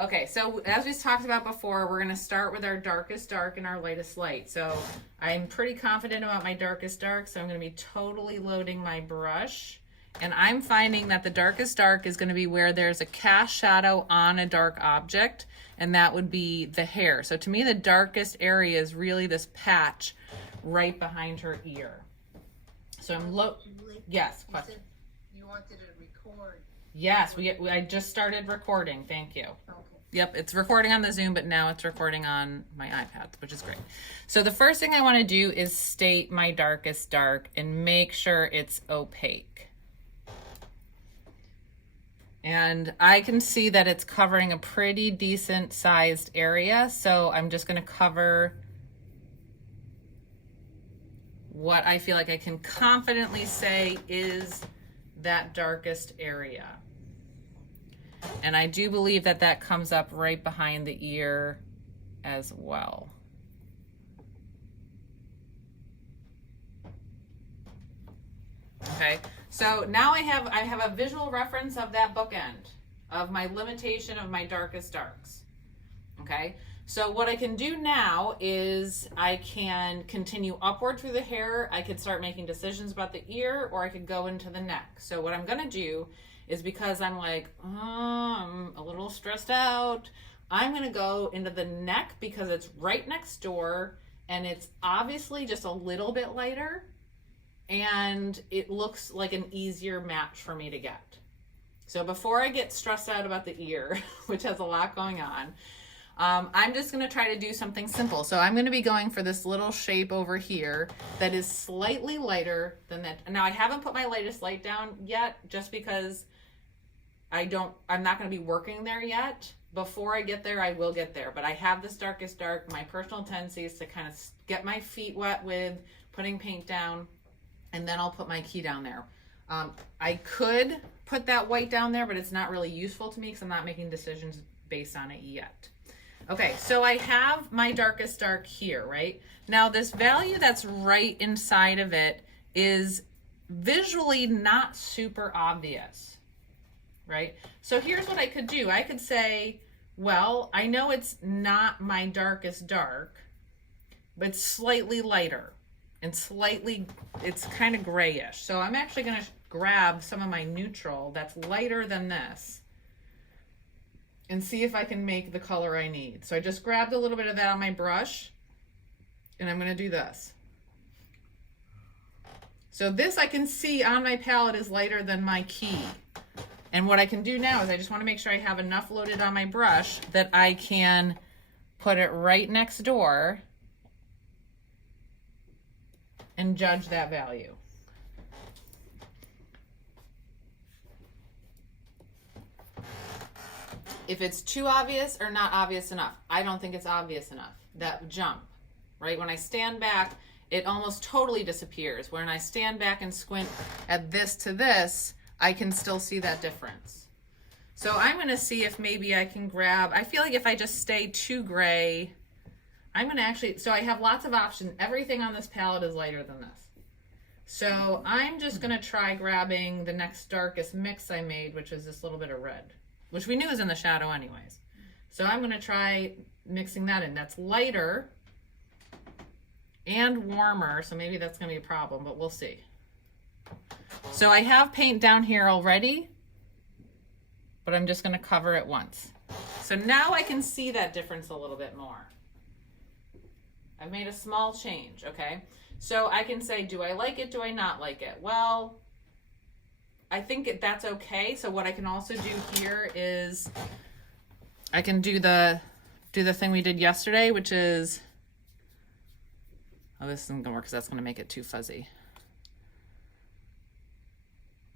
Okay, so as we talked about before, we're going to start with our darkest dark and our lightest light. So I'm pretty confident about my darkest dark, so I'm going to be totally loading my brush. And I'm finding that the darkest dark is going to be where there's a cast shadow on a dark object, and that would be the hair. So to me, the darkest area is really this patch right behind her ear. So I'm yes, question. You wanted to record. Yes, I just started recording. Thank you. Okay. Yep, it's recording on the Zoom, but now it's recording on my iPad, which is great. So the first thing I want to do is state my darkest dark and make sure it's opaque. And I can see that it's covering a pretty decent sized area, so I'm just going to cover what I feel like I can confidently say is that darkest area. And I do believe that that comes up right behind the ear as well. Okay, so now I have a visual reference of that bookend of my limitation of my darkest darks. Okay, so what I can do now is I can continue upward through the hair. I could start making decisions about the ear, or I could go into the neck. So what I'm gonna do is, because I'm like, I'm a little stressed out, I'm gonna go into the neck because it's right next door and it's obviously just a little bit lighter and it looks like an easier match for me to get. So before I get stressed out about the ear, which has a lot going on, I'm just gonna try to do something simple. So I'm gonna be going for this little shape over here that is slightly lighter than that. Now I haven't put my lightest light down yet, just because I'm not gonna be working there yet. Before I get there, I will get there, but I have this darkest dark. My personal tendency is to kind of get my feet wet with putting paint down, and then I'll put my key down there. I could put that white down there, but it's not really useful to me because I'm not making decisions based on it yet. Okay, so I have my darkest dark here, right? Now this value that's right inside of it is visually not super obvious, right? So here's what I could do. I could say, well, I know it's not my darkest dark, but it's slightly lighter and it's kind of grayish. So I'm actually gonna grab some of my neutral that's lighter than this and see if I can make the color I need. So I just grabbed a little bit of that on my brush and I'm gonna do this. So this I can see on my palette is lighter than my key. And what I can do now is I just wanna make sure I have enough loaded on my brush that I can put it right next door and judge that value. If it's too obvious or not obvious enough, I don't think it's obvious enough, that jump, right? When I stand back, it almost totally disappears. When I stand back and squint at this to this, I can still see that difference. So I'm gonna see if maybe I can grab, I feel like if I just stay too gray, I'm gonna actually, so I have lots of options. Everything on this palette is lighter than this. So I'm just gonna try grabbing the next darkest mix I made, which is this little bit of red, which we knew was in the shadow anyways. So I'm gonna try mixing that in. That's lighter and warmer, so maybe that's gonna be a problem, but we'll see. So I have paint down here already, but I'm just gonna cover it once. So now I can see that difference a little bit more. I've made a small change, okay? So I can say, do I like it, do I not like it? Well, I think that's okay. So what I can also do here is I can do the thing we did yesterday, which is, oh, this isn't gonna work because that's gonna make it too fuzzy.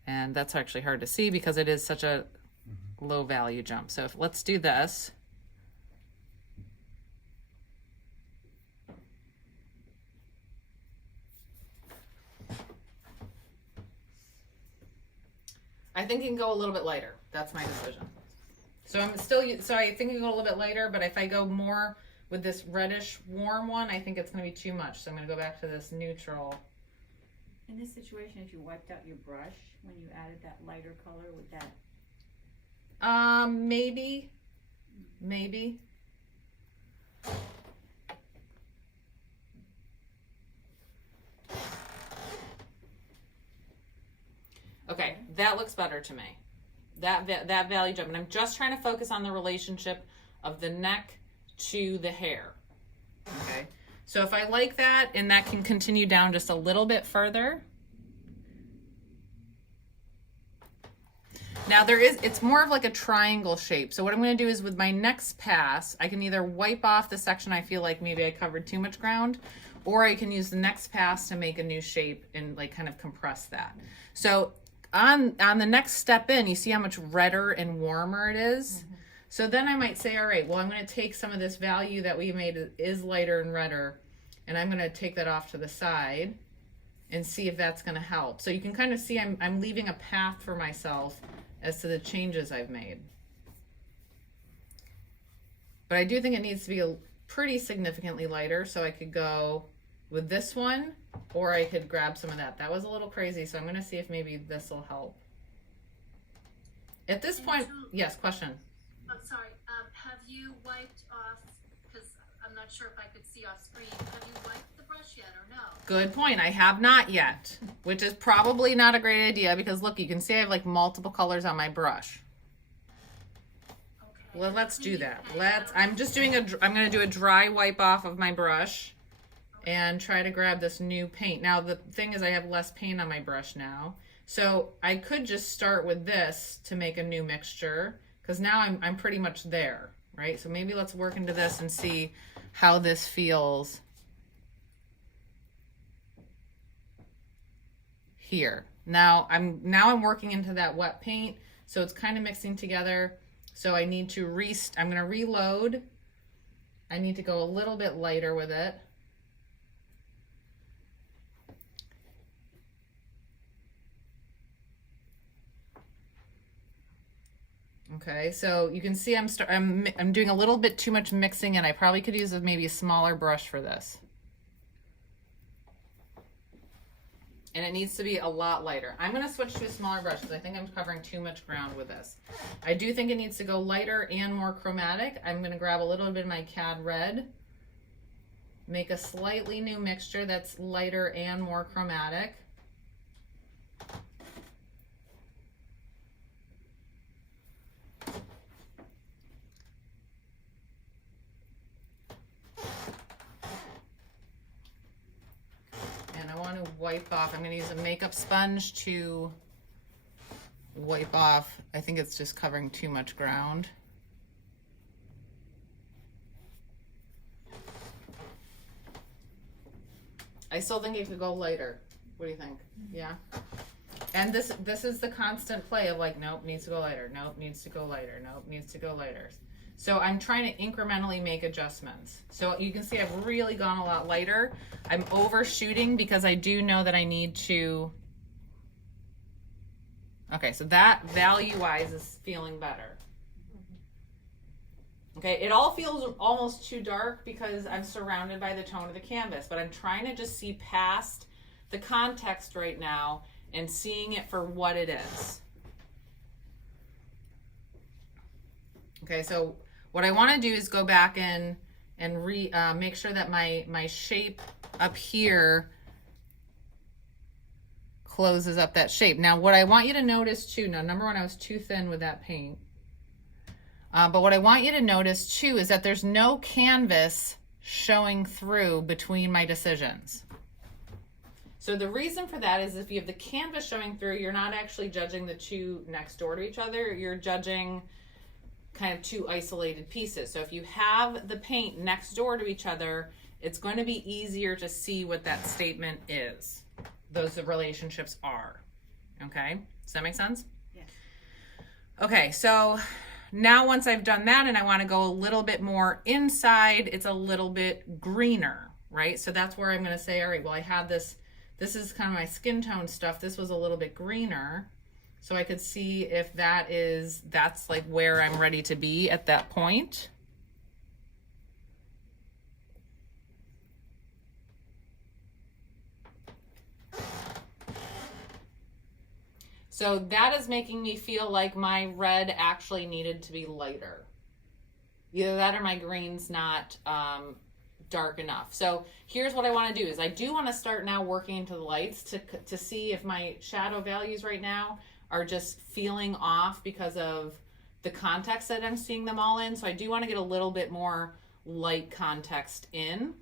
And that's actually hard to see because it is such a low value jump. So let's do this. I think you can go a little bit lighter. That's my decision. So I think you can go a little bit lighter, but if I go more with this reddish warm one, I think it's gonna be too much. So I'm gonna go back to this neutral. In this situation, if you wiped out your brush when you added that lighter color, would that? Maybe. maybe. Okay, that looks better to me. That value jump, and I'm just trying to focus on the relationship of the neck to the hair. Okay, so if I like that, and that can continue down just a little bit further. Now it's more of like a triangle shape. So what I'm going to do is with my next pass, I can either wipe off the section I feel like maybe I covered too much ground, or I can use the next pass to make a new shape and like kind of compress that. So on the next step in, you see how much redder and warmer it is? Mm-hmm. So then I might say, all right, well, I'm going to take some of this value that we made is lighter and redder, and I'm going to take that off to the side and see if that's going to help. So you can kind of see I'm leaving a path for myself as to the changes I've made. But I do think it needs to be a pretty significantly lighter, so I could go with this one, or I could grab some of that. That was a little crazy, so I'm going to see if maybe this will help. At this point, yes, question. I'm sorry, have you wiped off, because I'm not sure if I could see off screen, have you wiped the brush yet or no? Good point. I have not yet, which is probably not a great idea because look, you can see I have like multiple colors on my brush. Okay. Well, let's do that. I'm going to do a dry wipe off of my brush and try to grab this new paint. Now, the thing is I have less paint on my brush now. So I could just start with this to make a new mixture because now I'm pretty much there, right? So maybe let's work into this and see how this feels here. Now I'm working into that wet paint, so it's kind of mixing together. So I need to I'm going to reload. I need to go a little bit lighter with it. Okay, so you can see I'm doing a little bit too much mixing, and I probably could use maybe a smaller brush for this. And it needs to be a lot lighter. I'm going to switch to a smaller brush because I think I'm covering too much ground with this. I do think it needs to go lighter and more chromatic. I'm going to grab a little bit of my CAD red, make a slightly new mixture that's lighter and more chromatic. Wipe off. I'm going to use a makeup sponge to wipe off. I think it's just covering too much ground. I still think it could go lighter. What do you think? Yeah. And this is the constant play of like, nope, needs to go lighter. Nope, needs to go lighter. Nope, needs to go lighter. So I'm trying to incrementally make adjustments. So you can see I've really gone a lot lighter. I'm overshooting because I do know that I need to. Okay, so that value-wise is feeling better. Okay, it all feels almost too dark because I'm surrounded by the tone of the canvas, but I'm trying to just see past the context right now and seeing it for what it is. Okay, so what I want to do is go back in and make sure that my shape up here closes up that shape. Now, what I want you to notice too, now number one, I was too thin with that paint. But what I want you to notice too is that there's no canvas showing through between my decisions. So the reason for that is if you have the canvas showing through, you're not actually judging the two next door to each other. You're judging kind of two isolated pieces. So if you have the paint next door to each other, it's going to be easier to see what that statement is. Those relationships are. Okay? Does that make sense? Yes. Okay, so now once I've done that and I want to go a little bit more inside, it's a little bit greener, right? So that's where I'm going to say, all right, well, I have this is kind of my skin tone stuff. This was a little bit greener. So I could see if that's like where I'm ready to be at that point. So that is making me feel like my red actually needed to be lighter. Either that or my green's not dark enough. So here's what I want to do is I do want to start now working into the lights to see if my shadow values right now are just feeling off because of the context that I'm seeing them all in. So I do want to get a little bit more light context in.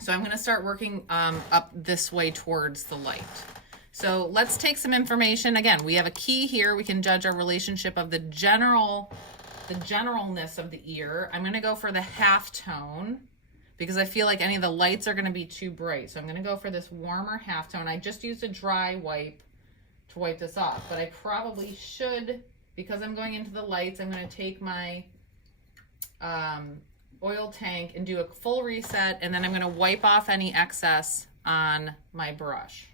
So I'm going to start working up this way towards the light. So let's take some information. Again, we have a key here. We can judge our relationship of the generalness of the ear. I'm going to go for the half tone because I feel like any of the lights are going to be too bright. So I'm going to go for this warmer half tone. I just used a dry wipe to wipe this off, but I probably should, because I'm going into the lights, I'm going to take my oil tank and do a full reset, and then I'm going to wipe off any excess on my brush.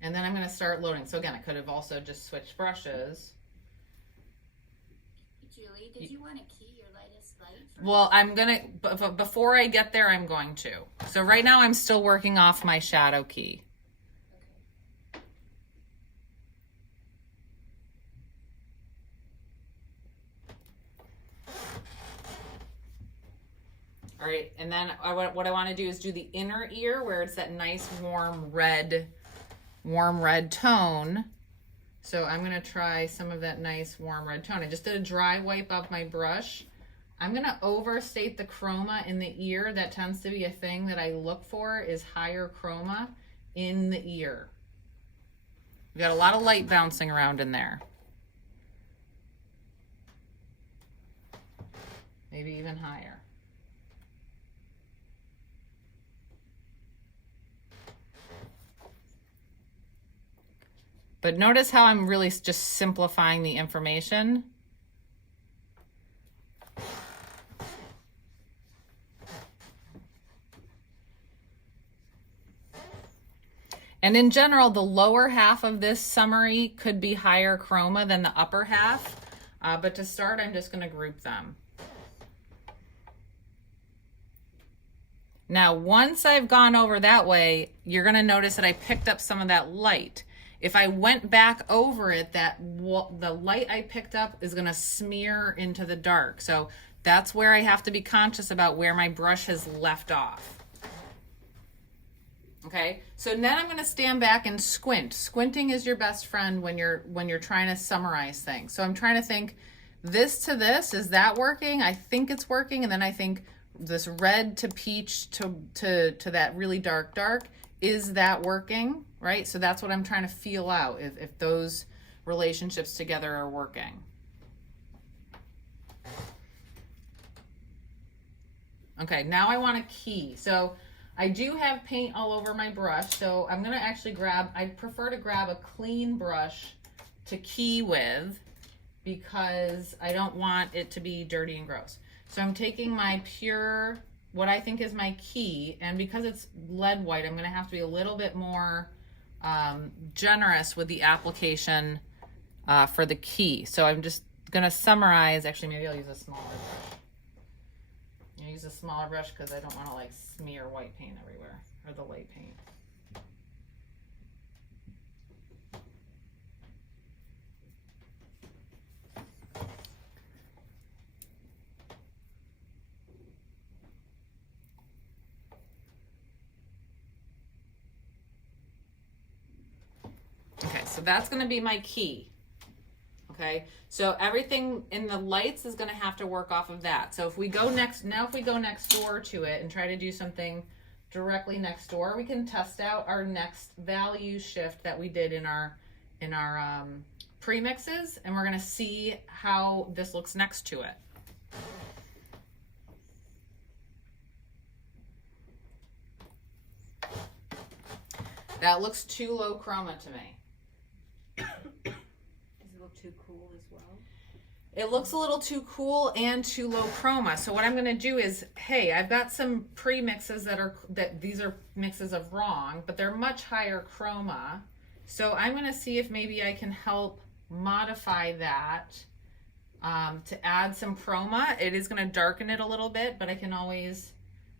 And then I'm going to start loading. So again, I could have also just switched brushes. Julie, did you want to key your lightest light? Well, I'm going to, before I get there, I'm going to. So right now I'm still working off my shadow key. Okay. All right, and then what I want to do is do the inner ear where it's that nice warm red tone. So I'm going to try some of that nice warm red tone. I just did a dry wipe of my brush. I'm going to overstate the chroma in the ear. That tends to be a thing that I look for, is higher chroma in the ear. We got a lot of light bouncing around in there. Maybe even higher. But notice how I'm really just simplifying the information. And in general, the lower half of this summary could be higher chroma than the upper half. But to start, I'm just going to group them. Now, once I've gone over that way, you're going to notice that I picked up some of that light. If I went back over it, the light I picked up is going to smear into the dark. So that's where I have to be conscious about where my brush has left off. Okay, so then I'm going to stand back and squint. Squinting is your best friend when you're trying to summarize things. So I'm trying to think, this to this, is that working? I think it's working, and then I think this red to peach to that really dark, is that working? Right? So that's what I'm trying to feel out, if those relationships together are working. Okay, now I want a key. So I do have paint all over my brush, so I'm going to actually I prefer to grab a clean brush to key with because I don't want it to be dirty and gross. So I'm taking my pure, what I think is my key, and because it's lead white, I'm going to have to be a little bit more generous with the application for the key. So I'm just going to summarize. Actually, maybe I'll use a smaller brush. I'll use a smaller brush because I don't want to like smear white paint everywhere, or the light paint. Okay, so that's going to be my key. Okay, so everything in the lights is going to have to work off of that. So if we go next door to it and try to do something directly next door, we can test out our next value shift that we did in our premixes, and we're going to see how this looks next to it. That looks too low chroma to me. Too cool as well? It looks a little too cool and too low chroma. So what I'm going to do is, hey, I've got some pre-mixes that these are mixes of wrong, but they're much higher chroma. So I'm going to see if maybe I can help modify that to add some chroma. It is going to darken it a little bit, but I can always,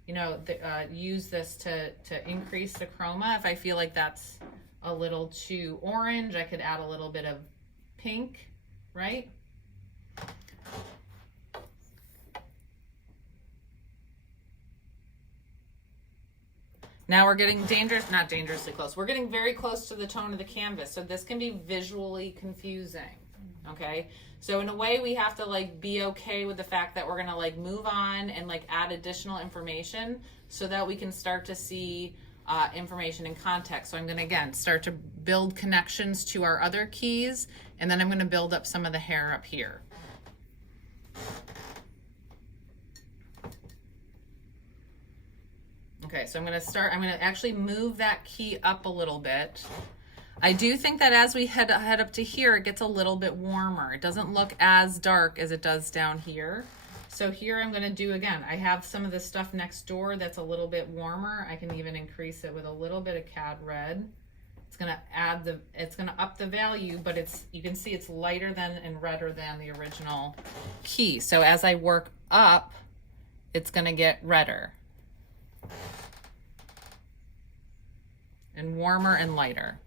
use this to increase the chroma. If I feel like that's a little too orange, I could add a little bit of pink right? Now we're getting not dangerously close. We're getting very close to the tone of the canvas. So this can be visually confusing, okay? So in a way we have to like be okay with the fact that we're gonna like move on and like add additional information so that we can start to see information in context. So I'm gonna, again, start to build connections to our other keys, and then I'm gonna build up some of the hair up here. Okay, so I'm gonna actually move that key up a little bit. I do think that as we head up to here, it gets a little bit warmer. It doesn't look as dark as it does down here. So here I'm gonna do, again, I have some of the stuff next door that's a little bit warmer. I can even increase it with a little bit of cad red. It's gonna up the value, but you can see it's lighter than and redder than the original key. So as I work up, it's gonna get redder and warmer and lighter.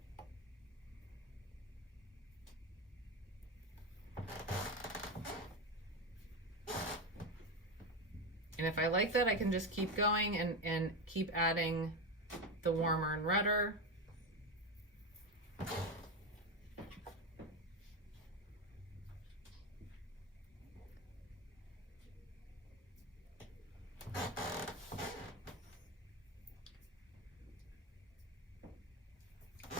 And if I like that, I can just keep going and keep adding the warmer and redder.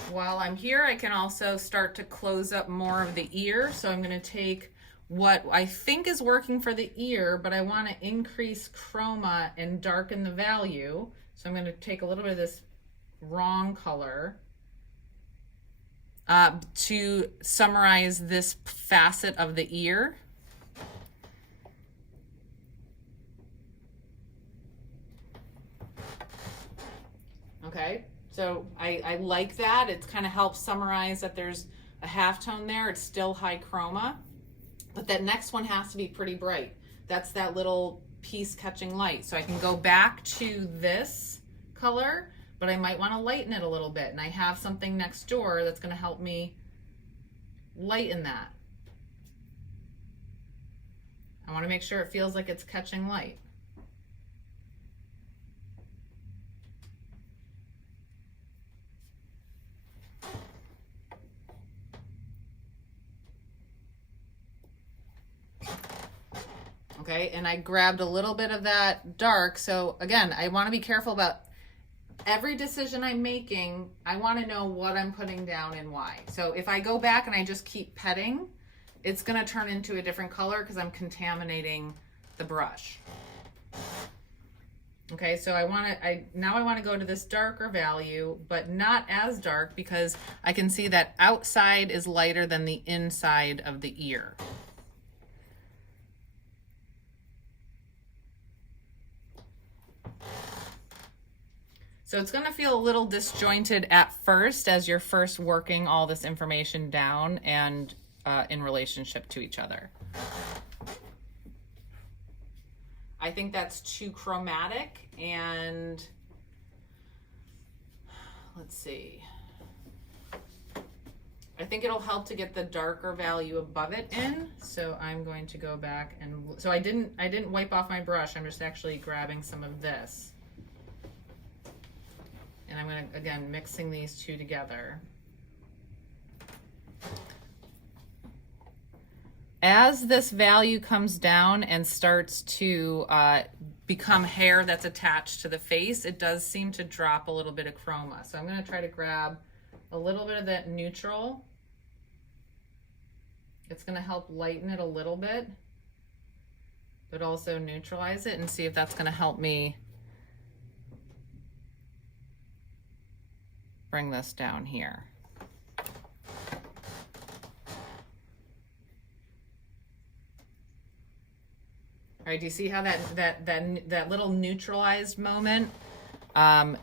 While I'm here, I can also start to close up more of the ear. So I'm going to take what I think is working for the ear, but I want to increase chroma and darken the value. So I'm going to take a little bit of this wrong color to summarize this facet of the ear. Okay. So I like that. It kind of helps summarize that there's a halftone there. It's still high chroma, but that next one has to be pretty bright. That's that little piece catching light. So I can go back to this color, but I might want to lighten it a little bit. And I have something next door that's going to help me lighten that. I want to make sure it feels like it's catching light. Okay, and I grabbed a little bit of that dark. So again, I want to be careful about every decision I'm making. I want to know what I'm putting down and why. So if I go back and I just keep petting, it's going to turn into a different color because I'm contaminating the brush. Okay, so now I want to go to this darker value, but not as dark, because I can see that outside is lighter than the inside of the ear. So it's going to feel a little disjointed at first as you're first working all this information down and in relationship to each other. I think that's too chromatic, and let's see. I think it'll help to get the darker value above it in. So I'm going to go back and, so I didn't wipe off my brush. I'm just actually grabbing some of this. And I'm going to, again, mixing these two together. As this value comes down and starts to become hair that's attached to the face, it does seem to drop a little bit of chroma. So I'm going to try to grab a little bit of that neutral. It's going to help lighten it a little bit, but also neutralize it, and see if that's going to help me bring this down here. All right, do you see how that little neutralized moment? I'm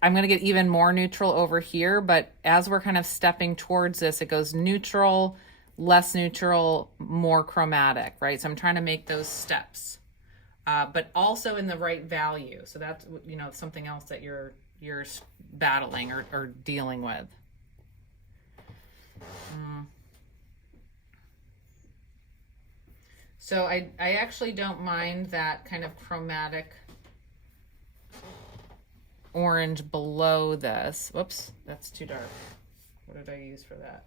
gonna get even more neutral over here, but as we're kind of stepping towards this, it goes neutral, less neutral, more chromatic, right? So I'm trying to make those steps, but also in the right value. So that's, you know, something else that you're battling or dealing with. So I actually don't mind that kind of chromatic orange below this. Whoops, that's too dark. What did I use for that?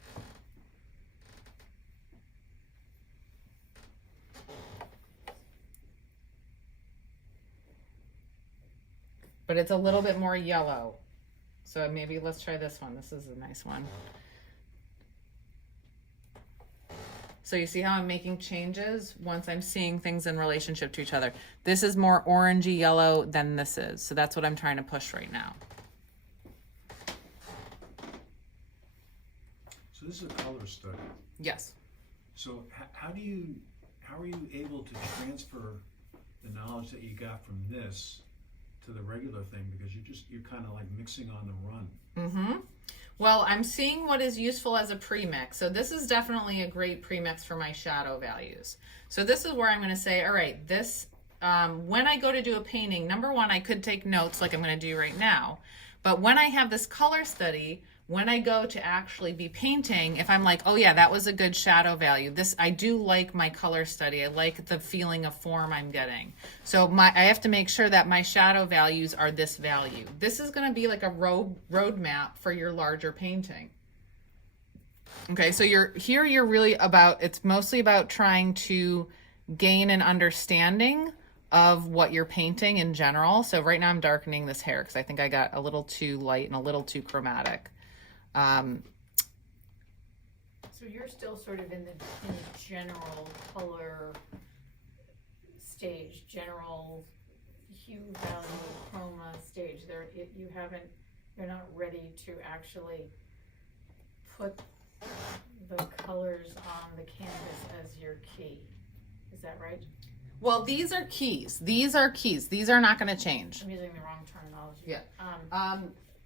But it's a little bit more yellow. So maybe let's try this one. This is a nice one. So you see how I'm making changes once I'm seeing things in relationship to each other. This is more orangey yellow than this is. So that's what I'm trying to push right now. So this is a color study. Yes. So how are you able to transfer the knowledge that you got from this to the regular thing? Because you're kind of like mixing on the run. Mm-hmm. Well, I'm seeing what is useful as a premix. So this is definitely a great premix for my shadow values. So this is where I'm going to say, all right, this, when I go to do a painting, number one, I could take notes like I'm going to do right now. But when I have this color study, when I go to actually be painting, if I'm like, oh yeah, that was a good shadow value. I do like my color study. I like the feeling of form I'm getting. So I have to make sure that my shadow values are this value. This is going to be like a roadmap for your larger painting. Okay, so you're really about, it's mostly about trying to gain an understanding of what you're painting in general. So right now I'm darkening this hair because I think I got a little too light and a little too chromatic. So you're still sort of in the general color stage, general hue, value, chroma stage. You're not ready to actually put the colors on the canvas as your key. Is that right? Well, these are keys. These are keys. These are not going to change. I'm using the wrong terminology. Yeah.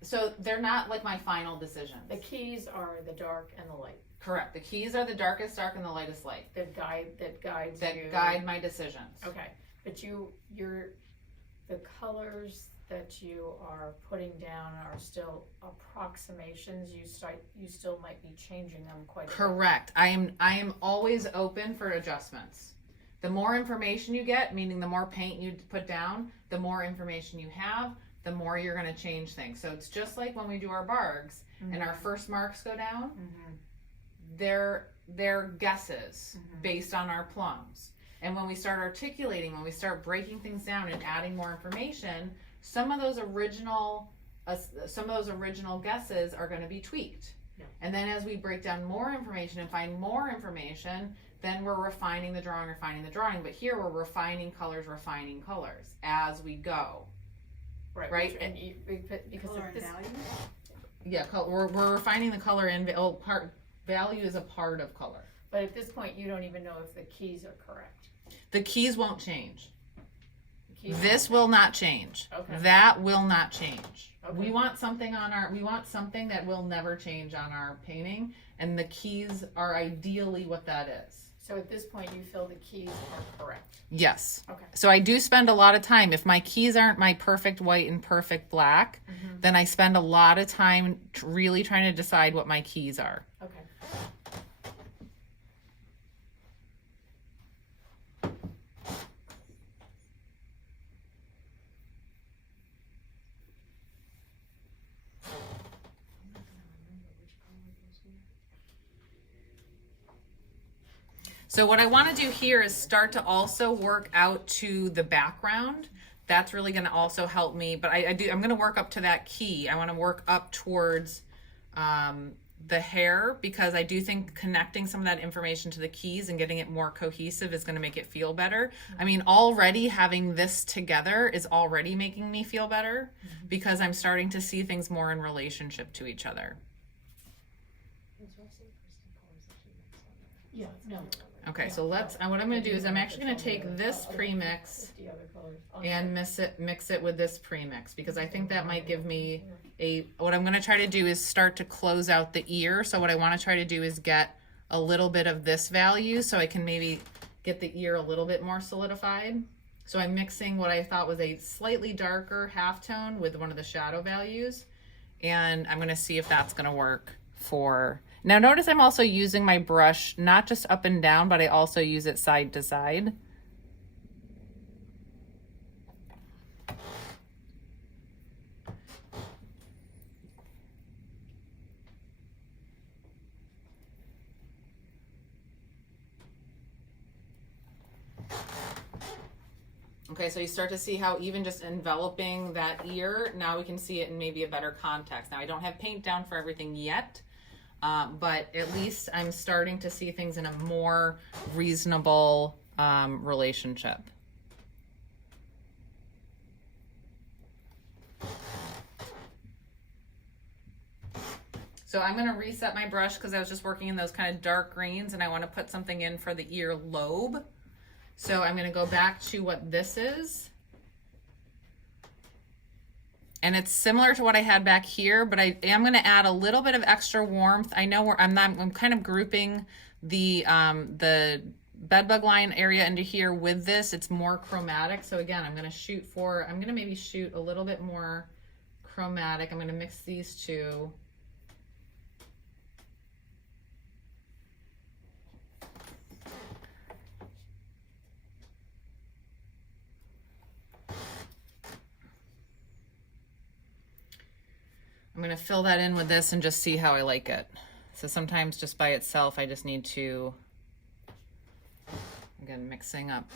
So they're not like my final decisions. The keys are the dark and the light. Correct. The keys are the darkest dark and the lightest light. That guide my decisions. Okay, but the colors that you are putting down are still approximations. You still might be changing them quite a bit. Correct. I am always open for adjustments. The more information you get, meaning the more paint you put down, the more information you have, the more you're going to change things. So it's just like when we do our bargs and our first marks go down, they're guesses based on our plums. And when we start articulating, when we start breaking things down and adding more information, some of those original guesses are going to be tweaked. Yeah. And then as we break down more information and find more information, then we're refining the drawing. But here we're refining colors as we go. Right? And because Color of and this, value? Yeah, we're refining the color and value is a part of color. but at this point, you don't even know if the keys are correct. The keys won't change. The keys This will not change. Okay. That will not change. Okay. We want something something that will never change on our painting, and the keys are ideally what that is. So at this point, you feel the keys are correct. Yes. Okay. So I do spend a lot of time. If my keys aren't my perfect white and perfect black, then I spend a lot of time really trying to decide what my keys are. Okay. So what I want to do here is start to also work out to the background. That's really going to also help me. But I'm going to work up to that key. I want to work up towards the hair, because I do think connecting some of that information to the keys and getting it more cohesive is going to make it feel better. I mean, already having this together is already making me feel better because I'm starting to see things more in relationship to each other. Yeah, no. Okay, so what I'm going to do is I'm actually going to take this premix and mix it with this premix, because I think that might give me what I'm going to try to do is start to close out the ear. So what I want to try to do is get a little bit of this value so I can maybe get the ear a little bit more solidified. So I'm mixing what I thought was a slightly darker halftone with one of the shadow values, and I'm going to see if that's going to work for, Now notice I'm also using my brush not just up and down, but I also use it side to side. Okay, so you start to see how even just enveloping that ear, now we can see it in maybe a better context. Now I don't have paint down for everything yet, but at least I'm starting to see things in a more reasonable relationship. So I'm gonna reset my brush because I was just working in those kind of dark greens and I wanna put something in for the ear lobe. So I'm gonna go back to what this is. And it's similar to what I had back here, but I am gonna add a little bit of extra warmth. I know I'm kind of grouping the bedbug line area into here with this. It's more chromatic. So again, I'm gonna maybe shoot a little bit more chromatic. I'm gonna mix these two. I'm gonna fill that in with this and just see how I like it. So sometimes just by itself, I just need to, again, mixing up.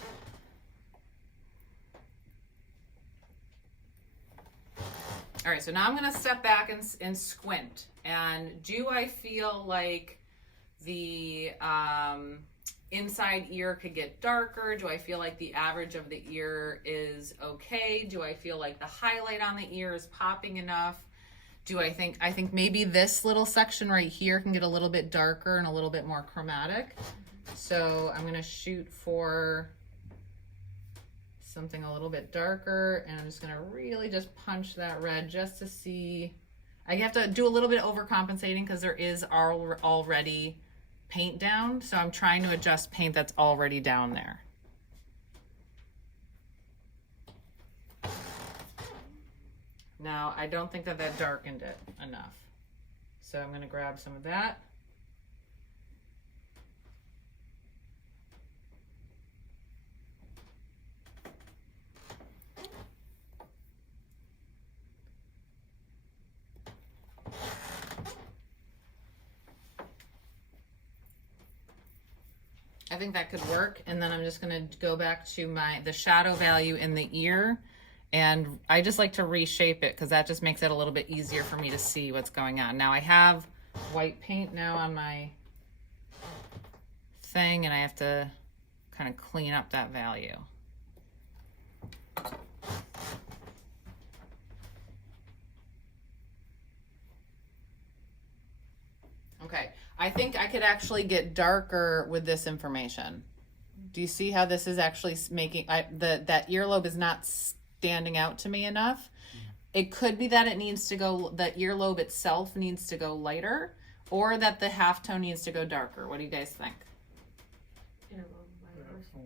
All right, so now I'm gonna step back and squint. And do I feel like the inside ear could get darker? Do I feel like the average of the ear is okay? Do I feel like the highlight on the ear is popping enough? I think maybe this little section right here can get a little bit darker and a little bit more chromatic. So I'm gonna shoot for something a little bit darker, and I'm just gonna really just punch that red just to see. I have to do a little bit of overcompensating because there is already paint down, so I'm trying to adjust paint that's already down there. Now, I don't think that darkened it enough. So I'm gonna grab some of that. I think that could work. And then I'm just gonna go back to the shadow value in the ear. And I just like to reshape it because that just makes it a little bit easier for me to see what's going on. Now I have white paint now on my thing and I have to kind of clean up that value. Okay, I think I could actually get darker with this information. Do you see how this is actually making, that earlobe is not standing out to me enough? It could be that it needs to go, the earlobe itself needs to go lighter, or that the halftone needs to go darker. What do you guys think?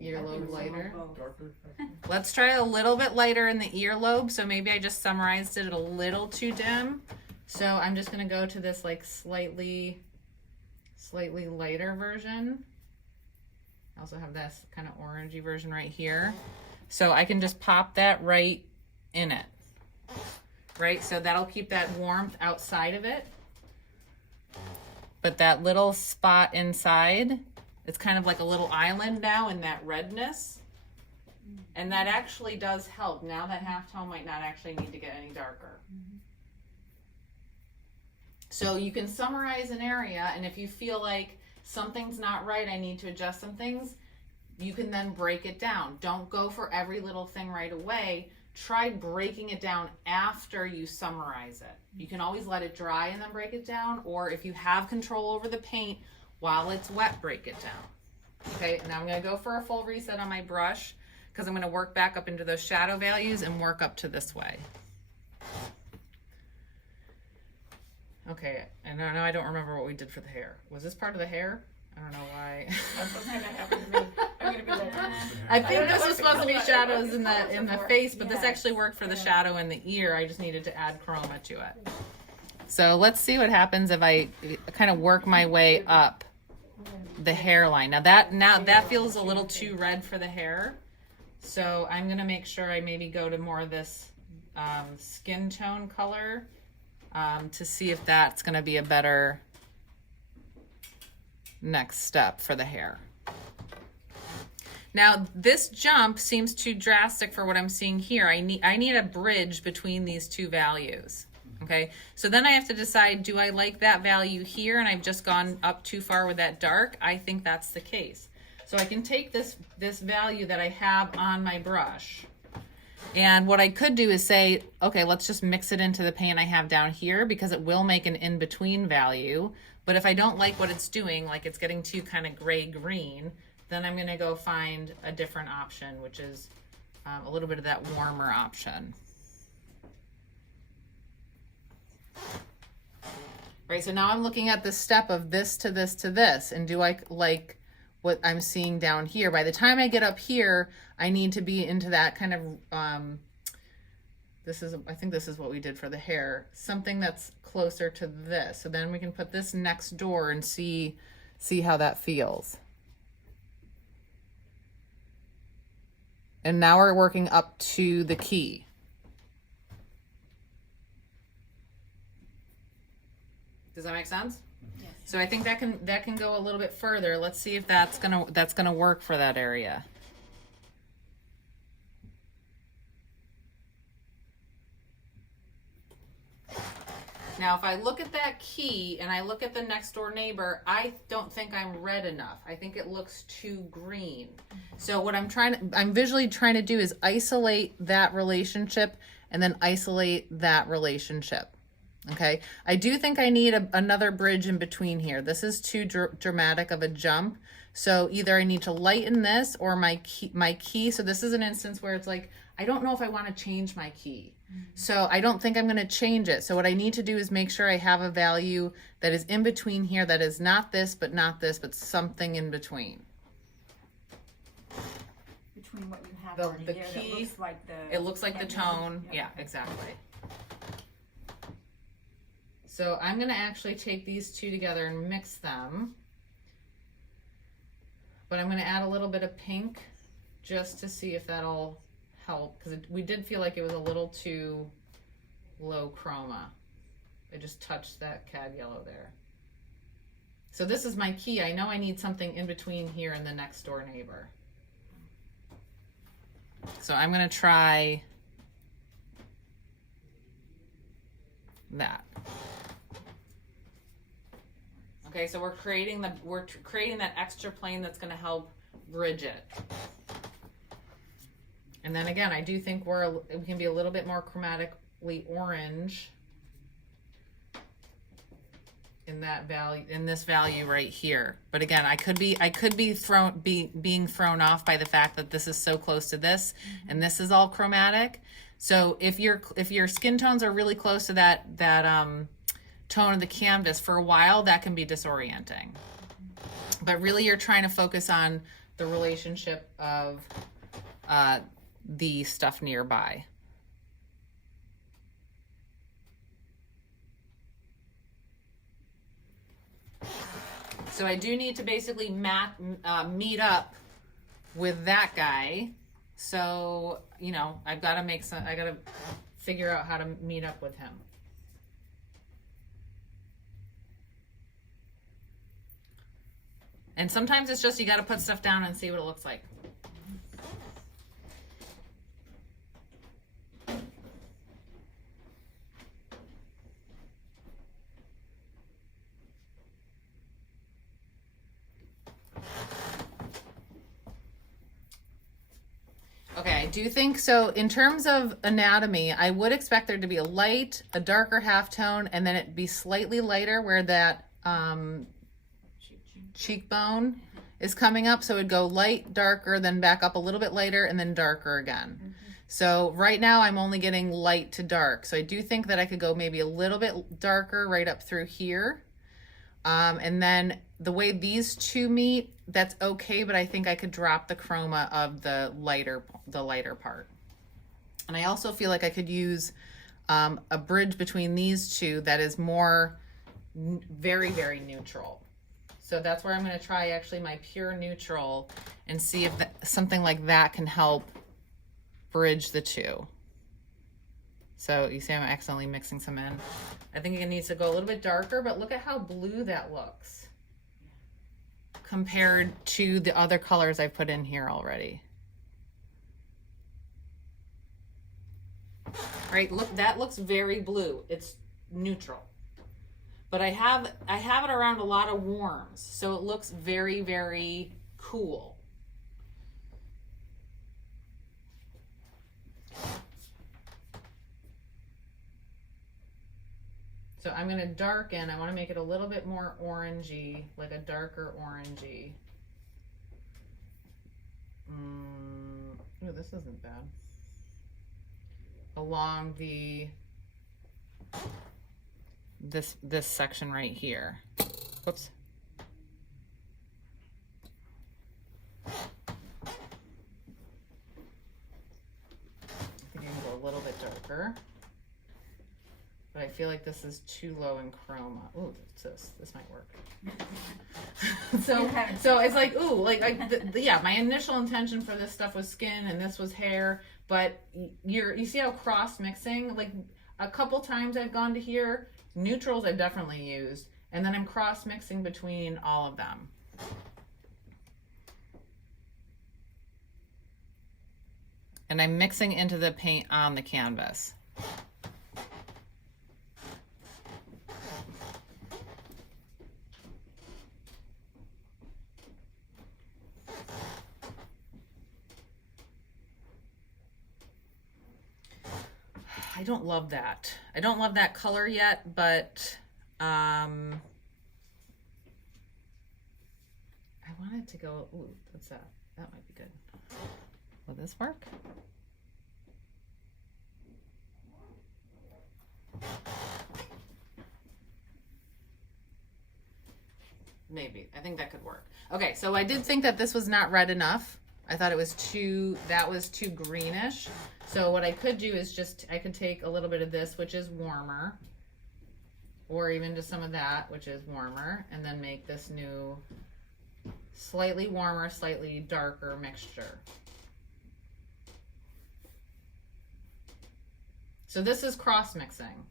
Earlobe lighter. Let's try a little bit lighter in the earlobe. So maybe I just summarized it a little too dim. So I'm just gonna go to this like slightly lighter version. I also have this kind of orangey version right here. So I can just pop that right in it, right? So that'll keep that warmth outside of it. But that little spot inside, it's kind of like a little island now in that redness. And that actually does help. Now that halftone might not actually need to get any darker. So you can summarize an area, and if you feel like something's not right, I need to adjust some things, you can then break it down. Don't go for every little thing right away. Try breaking it down after you summarize it. You can always let it dry and then break it down, or if you have control over the paint while it's wet, break it down. Okay, now I'm gonna go for a full reset on my brush because I'm gonna work back up into those shadow values and work up to this way. Okay, and now I don't remember what we did for the hair. Was this part of the hair? I don't know why. Sometimes that happens to me. I'm gonna be like, I think this was supposed to be shadows in the face, but this actually worked for the shadow in the ear. I just needed to add chroma to it. So let's see what happens if I kind of work my way up the hairline. Now that feels a little too red for the hair. So I'm gonna make sure I maybe go to more of this skin tone color to see if that's gonna be a better next step for the hair. Now this jump seems too drastic for what I'm seeing here. I need a bridge between these two values. Okay, so then I have to decide, do I like that value here and I've just gone up too far with that dark? I think that's the case. So I can take this value that I have on my brush, and what I could do is say, okay, let's just mix it into the paint I have down here, because it will make an in-between value. But if I don't like what it's doing, like it's getting too kind of gray-green, then I'm gonna go find a different option, which is a little bit of that warmer option. Right, so now I'm looking at the step of this to this to this, and do I like what I'm seeing down here? By the time I get up here, I need to be into that kind of, I think this is what we did for the hair, something that's closer to this. So then we can put this next door and see how that feels. And now we're working up to the key. Does that make sense? Yes. So I think that can go a little bit further. Let's see if that's gonna work for that area. Now, if I look at that key and I look at the next door neighbor, I don't think I'm red enough. I think it looks too green. So what I'm visually trying to do is isolate that relationship and then isolate that relationship. Okay, I do think I need another bridge in between here. This is too dramatic of a jump. So either I need to lighten this or my key. So this is an instance where it's like, I don't know if I want to change my key. So I don't think I'm going to change it. So what I need to do is make sure I have a value that is in between here, that is not this, but not this, but something in between. Between what you have The already there, key, it looks like the tone. Yep. Yeah, exactly. So I'm going to actually take these two together and mix them. But I'm going to add a little bit of pink just to see if that'll help, because we did feel like it was a little too low chroma. I just touched that cad yellow there. So this is my key. I know I need something in between here and the next door neighbor. So I'm going to try that. Okay, so we're creating that extra plane that's going to help bridge it. And then again, I do think we can be a little bit more chromatically orange in that value, in this value right here. But again, I could be being thrown off by the fact that this is so close to this, and this is all chromatic. So if your skin tones are really close to that tone of the canvas, for a while that can be disorienting. But really you're trying to focus on the relationship of the stuff nearby. So I do need to basically meet up with that guy. So, you know, I gotta figure out how to meet up with him. And sometimes it's just, you gotta put stuff down and see what it looks like. Okay, I do think so. In terms of anatomy, I would expect there to be a light, a darker halftone, and then it be slightly lighter where that cheekbone is coming up. So it'd go light, darker, then back up a little bit lighter, and then darker again. So right now I'm only getting light to dark. So I do think that I could go maybe a little bit darker right up through here. And then the way these two meet, that's okay, but I think I could drop the chroma of the lighter part. And I also feel like I could use a bridge between these two that is more very, very neutral. So that's where I'm going to try actually my pure neutral and see if something like that can help bridge the two. So you see I'm accidentally mixing some in. I think it needs to go a little bit darker, but look at how blue that looks compared to the other colors I've put in here already. Right, look, that looks very blue. It's neutral. But I have it around a lot of warms, so it looks very, very cool. So I'm going to darken. I want to make it a little bit more orangey, like a darker orangey. Ooh, this isn't bad. Along this section right here. Whoops. I think I can go a little bit darker. But I feel like this is too low in chroma. Ooh, this might work. so it's like, ooh, yeah, my initial intention for this stuff was skin and this was hair, but you see how cross mixing, like a couple times I've gone to here, neutrals I've definitely used, and then I'm cross mixing between all of them. And I'm mixing into the paint on the canvas. I don't love that. I don't love that color yet, but I wanted to go, ooh, what's that? That might be good. Will this work? Maybe. I think that could work. Okay, so I did think that this was not red enough. I thought it was that was too greenish. So what I could do is I could take a little bit of this, which is warmer, or even just some of that, which is warmer, and then make this new slightly warmer, slightly darker mixture. So this is cross mixing.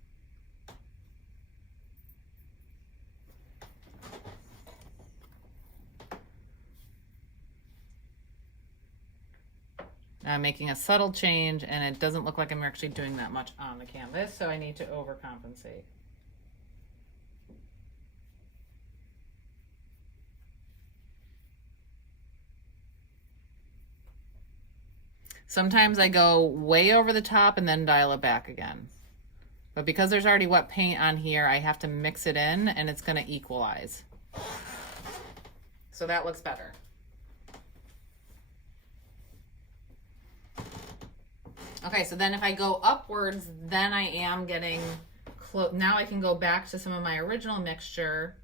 I'm making a subtle change, and it doesn't look like I'm actually doing that much on the canvas, so I need to overcompensate. Sometimes I go way over the top and then dial it back again. But because there's already wet paint on here, I have to mix it in, and it's going to equalize. So that looks better. Okay, so then if I go upwards, then I am getting close. Now I can go back to some of my original mixture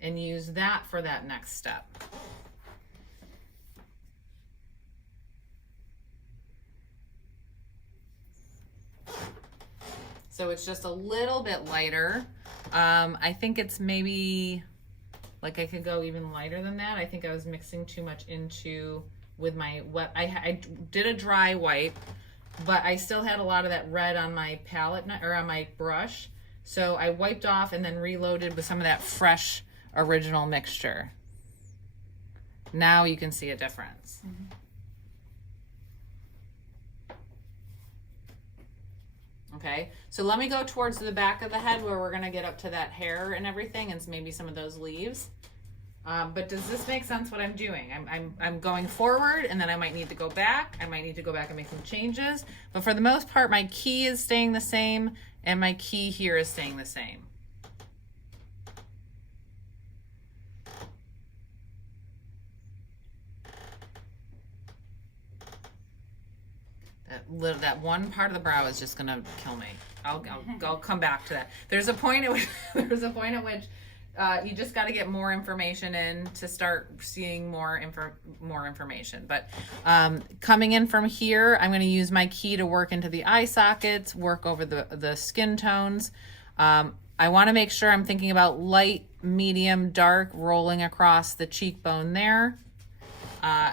and use that for that next step. So it's just a little bit lighter. I think it's maybe, like I could go even lighter than that. I think I was mixing too much with my wet. I did a dry wipe, but I still had a lot of that red on my palette, or on my brush. So I wiped off and then reloaded with some of that fresh original mixture. Now you can see a difference. Mm-hmm. Okay, so let me go towards the back of the head where we're gonna get up to that hair and everything, and maybe some of those leaves. But does this make sense what I'm doing? I'm going forward, and then I might need to go back. I might need to go back and make some changes. But for the most part, my key is staying the same, and my key here is staying the same. That one part of the brow is just gonna kill me. I'll come back to that. There's a point at which you just got to get more information in to start seeing more information. But coming in from here, I'm going to use my key to work into the eye sockets, work over the skin tones. I want to make sure I'm thinking about light, medium, dark, rolling across the cheekbone there.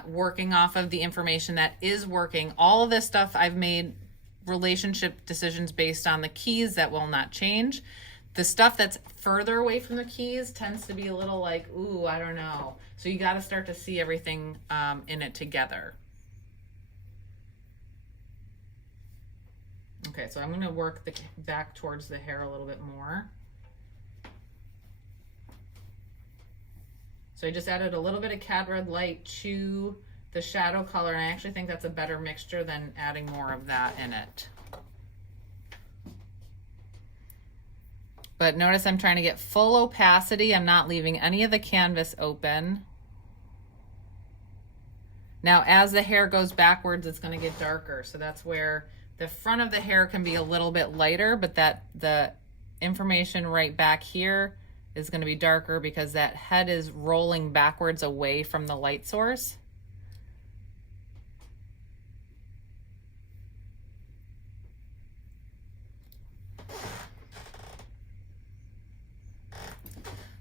Working off of the information that is working. All of this stuff I've made relationship decisions based on the keys that will not change. The stuff that's further away from the keys tends to be a little like, ooh, I don't know. So you got to start to see everything in it together. Okay, so I'm going to work the back towards the hair a little bit more. So I just added a little bit of Cad Red Light to the shadow color, and I actually think that's a better mixture than adding more of that in it. But notice I'm trying to get full opacity. I'm not leaving any of the canvas open. Now, as the hair goes backwards, it's going to get darker. So that's where the front of the hair can be a little bit lighter, but that the information right back here is going to be darker because that head is rolling backwards away from the light source.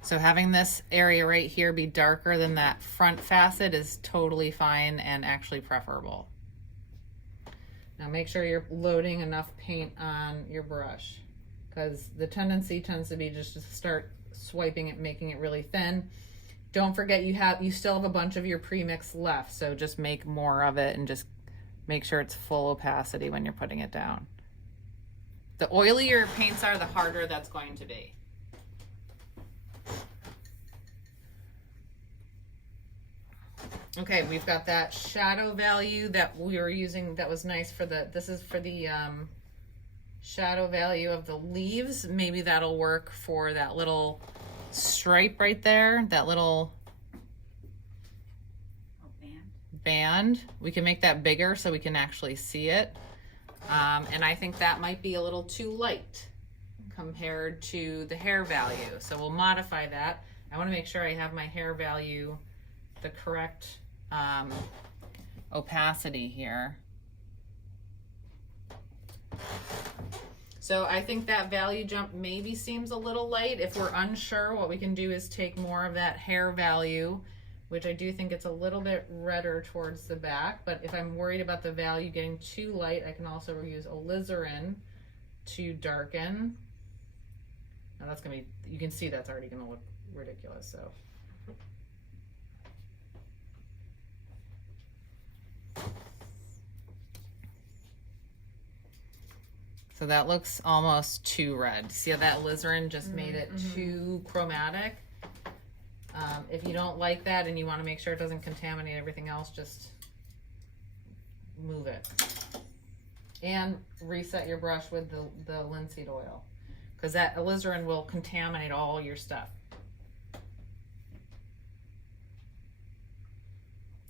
So having this area right here be darker than that front facet is totally fine and actually preferable. Now make sure you're loading enough paint on your brush, because the tendency tends to be just to start swiping it, making it really thin. Don't forget you still have a bunch of your premix left, so just make more of it and just make sure it's full opacity when you're putting it down. The oilier your paints are, the harder that's going to be. Okay, we've got that shadow value that we were using that was nice for this is for the shadow value of the leaves. Maybe that'll work for that little stripe right there, that little band. We can make that bigger so we can actually see it. And I think that might be a little too light compared to the hair value. So we'll modify that. I want to make sure I have my hair value the correct opacity here. So I think that value jump maybe seems a little light. If we're unsure, what we can do is take more of that hair value, which I do think it's a little bit redder towards the back, but if I'm worried about the value getting too light, I can also use alizarin to darken. Now that's gonna be, you can see that's already gonna look ridiculous, so. So that looks almost too red. See how that alizarin just made it too chromatic? If you don't like that and you want to make sure it doesn't contaminate everything else, just move it. And reset your brush with the linseed oil, because that alizarin will contaminate all your stuff.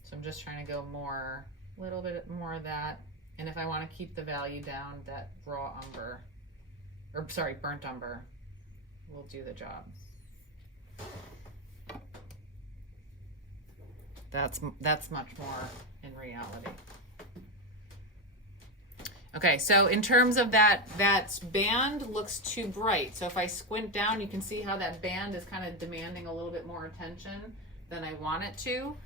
So I'm just trying to go more, a little bit more of that. And if I want to keep the value down, that raw umber, or sorry, burnt umber will do the job. That's much more in reality. Okay, so in terms of that band looks too bright. So if I squint down, you can see how that band is kind of demanding a little bit more attention than I want it to.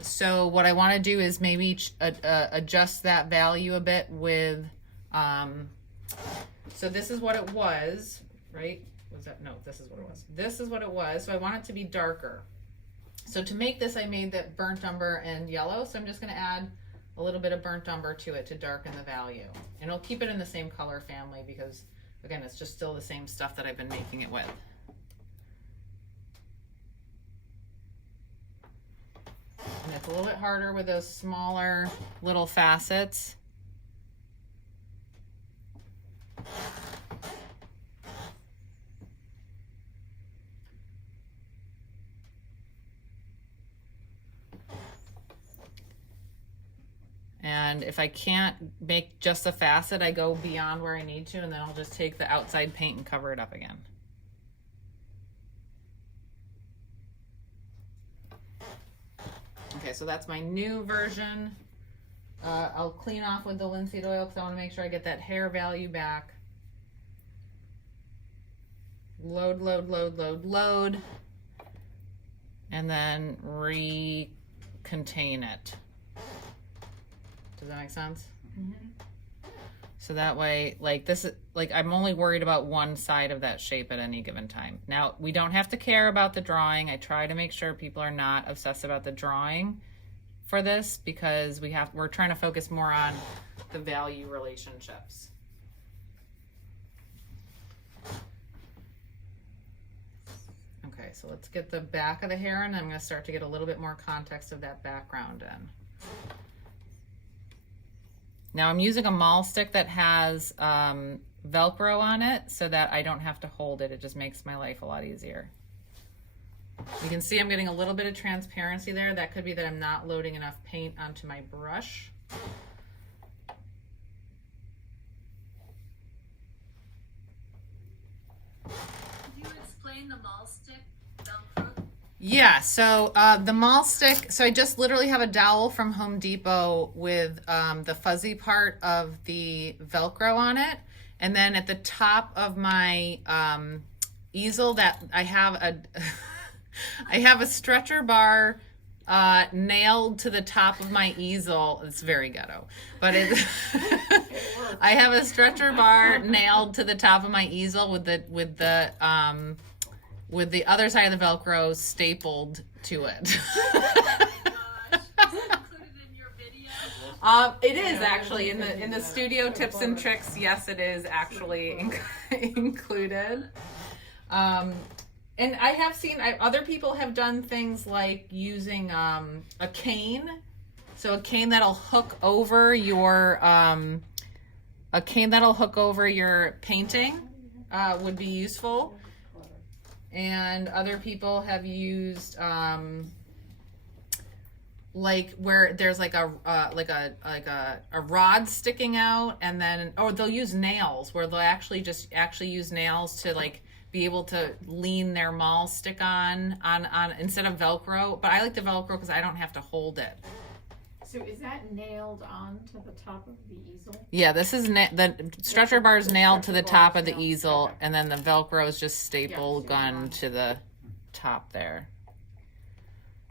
So what I want to do is maybe adjust that value a bit with, so this is what it was, right? Was that, no, this is what it was. This is what it was. So I want it to be darker. So to make this, I made that burnt umber and yellow. So I'm just going to add a little bit of burnt umber to it to darken the value. And it'll keep it in the same color family because, again, it's just still the same stuff that I've been making it with. And it's a little bit harder with those smaller little facets. And if I can't make just a facet, I go beyond where I need to, and then I'll just take the outside paint and cover it up again. Okay, so that's my new version. I'll clean off with the linseed oil because I want to make sure I get that hair value back. Load, load, load, load, load. And then contain it. Does that make sense? Mm-hmm. So that way, like this is like I'm only worried about one side of that shape at any given time. Now we don't have to care about the drawing. I try to make sure people are not obsessed about the drawing for this because we're trying to focus more on the value relationships. Okay, so let's get the back of the hair and I'm going to start to get a little bit more context of that background in. Now I'm using a maul stick that has Velcro on it so that I don't have to hold it. It just makes my life a lot easier. You can see I'm getting a little bit of transparency there. That could be that I'm not loading enough paint onto my brush. Could you explain the maul stick, Velcro? Yeah, so the maul stick, so I just literally have a dowel from Home Depot with the fuzzy part of the Velcro on it. And then at the top of my easel that I have I have a stretcher bar nailed to the top of my easel. It's very ghetto, but I have a stretcher bar nailed to the top of my easel with the other side of the Velcro stapled to it. Gosh, is it included in your video? It is actually in the studio tips and tricks. Yes, it is actually included. And I have seen other people have done things like using a cane. So a cane that'll hook over your painting would be useful. And other people have used like where there's like a rod sticking out, and then they'll use nails where they'll actually use nails to like be able to lean their maul stick on instead of Velcro. But I like the Velcro because I don't have to hold it. So is that nailed on to the top of the easel? Yeah, this is the stretcher bar is nailed to the top of the nailed. easel, Okay. and then the Velcro is just staple Yeah, gun to the top there.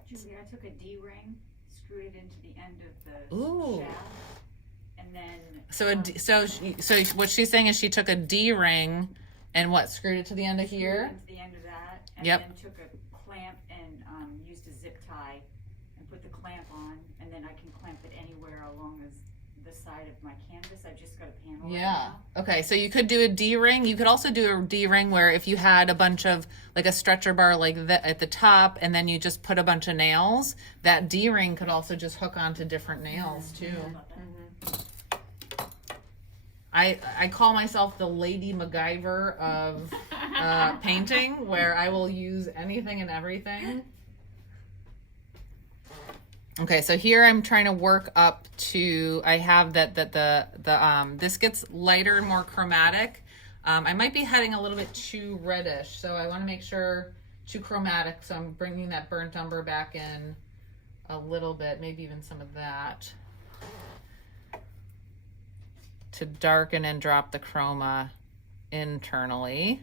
Julie, I took a D-ring, screwed it into the end of the Ooh. shaft, and then So what she's saying is she took a D-ring and screwed it to the end of screwed here. it into the end of that, and Yep. then took a clamp and used a zip tie and put the clamp on, and then I can clamp it anywhere along the side of my canvas. I've just got a panel right Yeah. now. Okay, so you could do a D-ring. You could also do a D-ring where if you had a bunch of like a stretcher bar like that at the top, and then you just put a bunch of nails, that D-ring could also just hook onto different nails too. How about that? I call myself the Lady MacGyver of painting, where I will use anything and everything. Okay, so here I'm trying to work up to, I have that this gets lighter and more chromatic. I might be heading a little bit too reddish, so I want to make sure too chromatic. So I'm bringing that burnt umber back in a little bit, maybe even some of that, to darken and drop the chroma internally.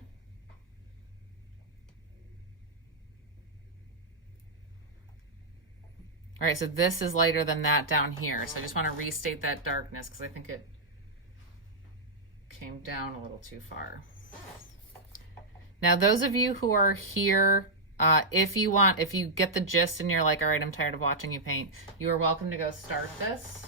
All right, so this is lighter than that down here. So I just want to restate that darkness because I think it came down a little too far. Now, those of you who are here, if you get the gist and you're like, all right, I'm tired of watching you paint, you are welcome to go start this.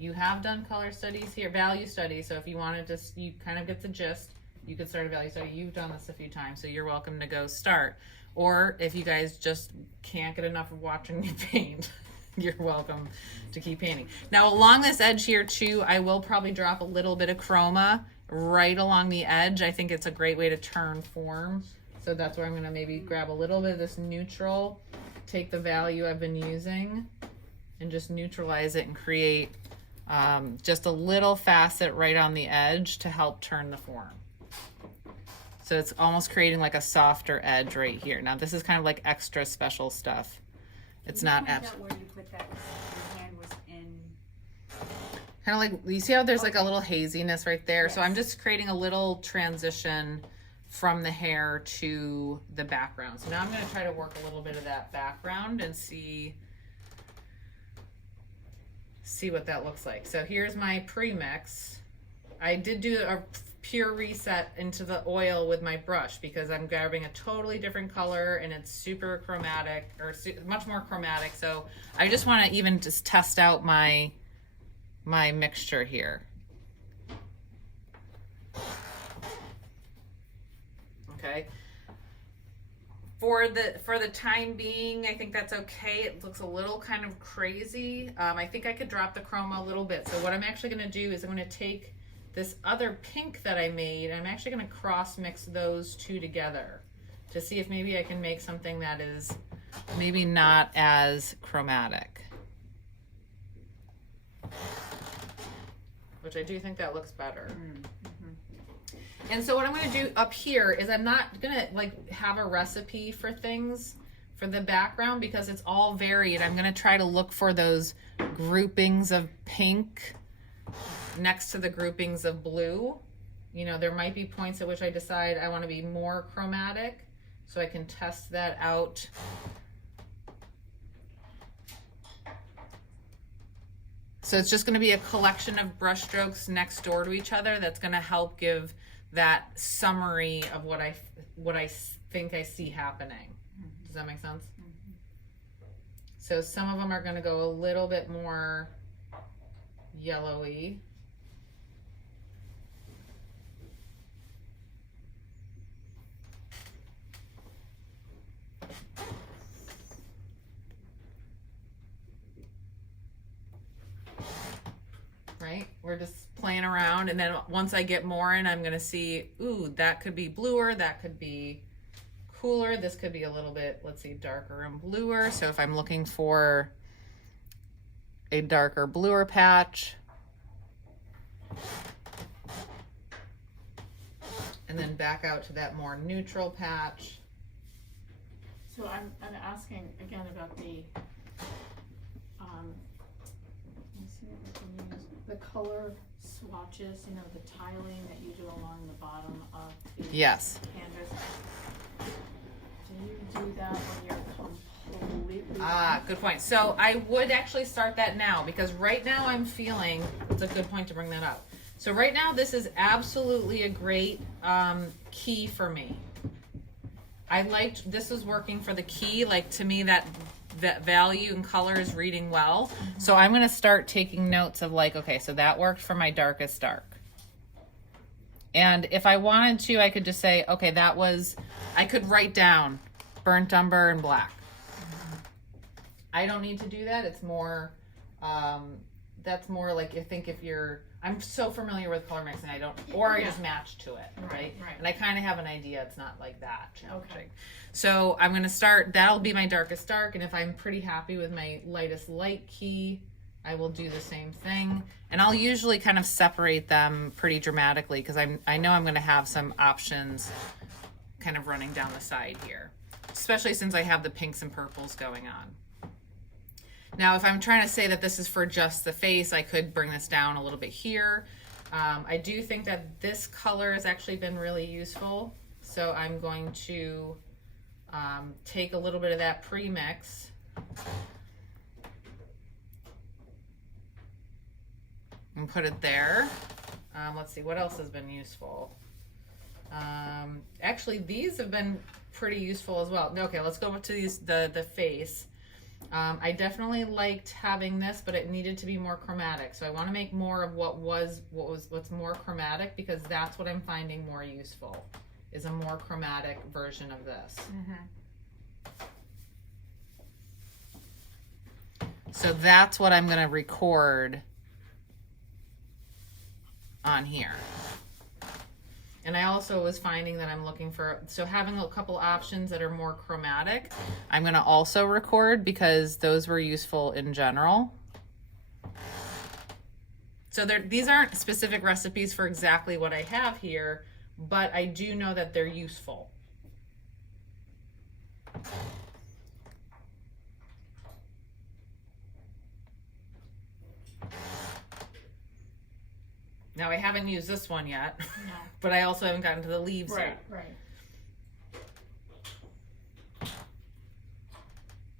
You have done color studies here, value studies. So if you want to you kind of get the gist, you could start a value study. You've done this a few times, so you're welcome to go start. Or if you guys just can't get enough of watching me paint, you're welcome to keep painting. Now along this edge here too, I will probably drop a little bit of chroma right along the edge. I think it's a great way to turn form. So that's where I'm gonna maybe grab a little bit of this neutral, take the value I've been using, and just neutralize it and create just a little facet right on the edge to help turn the form. So it's almost creating like a softer edge right here. Now this is kind of like extra special stuff. It's not Can you point out where you with that, 'cause your hand was in. Kind of like, you see how there's like a little haziness right there? So I'm Yes. just creating a little transition from the hair to the background. So now I'm going to try to work a little bit of that background and see what that looks like. So here's my pre-mix. I did do a pure reset into the oil with my brush because I'm grabbing a totally different color and it's super chromatic, or much more chromatic. So I just want to even just test out my mixture here. Okay. For the time being, I think that's okay. It looks a little kind of crazy. I think I could drop the chroma a little bit. So what I'm actually going to do is I'm going to take this other pink that I made, and I'm actually going to cross mix those two together to see if maybe I can make something that is maybe not as chromatic. Which I do think that looks better. And so what I'm going to do up here is I'm not going to like have a recipe for things for the background because it's all varied. I'm going to try to look for those groupings of pink next to the groupings of blue. You know, there might be points at which I decide I want to be more chromatic, so I can test that out. So it's just going to be a collection of brush strokes next door to each other that's going to help give that summary of what I think I see happening. Does that make sense? So some of them are going to go a little bit more yellowy. Right? We're just playing around, and then once I get more in, I'm gonna see, ooh, that could be bluer, that could be cooler, this could be a little bit, let's see, darker and bluer. So if I'm looking for a darker bluer patch, and then back out to that more neutral patch. So I'm asking again about the, let's see what we can use. The color swatches, you know, the tiling that you do along the bottom of the Yes. canvas. Do you do that when you're completely? Ah, good point. So I would actually start that now because right now I'm feeling, it's a good point to bring that up. So right now this is absolutely a great key for me. I liked, this is working for the key, like to me that value and color is reading well. So I'm going to start taking notes of like, okay, so that worked for my darkest dark. And if I wanted to, I could just say, okay, that was, I could write down burnt umber and black. I don't need to do that. It's more, that's more like, I think if you're, I'm so familiar with color mixing, I don't, or I just match to it, right? Right. And I kind of have an idea. It's not like that challenging. Okay. So I'm going to start, that'll be my darkest dark. And if I'm pretty happy with my lightest light key, I will do the same thing. And I'll usually kind of separate them pretty dramatically because I know I'm going to have some options kind of running down the side here, especially since I have the pinks and purples going on. Now, if I'm trying to say that this is for just the face, I could bring this down a little bit here. I do think that this color has actually been really useful. So I'm going to take a little bit of that pre-mix and put it there. Let's see, what else has been useful? Actually, these have been pretty useful as well. Okay, let's go to these, the face. I definitely liked having this, but it needed to be more chromatic. So I want to make more of what's more chromatic because that's what I'm finding more useful, is a more chromatic version of this. So that's what I'm going to record on here. And I also was finding that I'm looking for, so having a couple options that are more chromatic, I'm going to also record because those were useful in general. So these aren't specific recipes for exactly what I have here, but I do know that they're useful. Now I haven't used this one yet, No. but I also haven't gotten to the leaves Right, yet. right.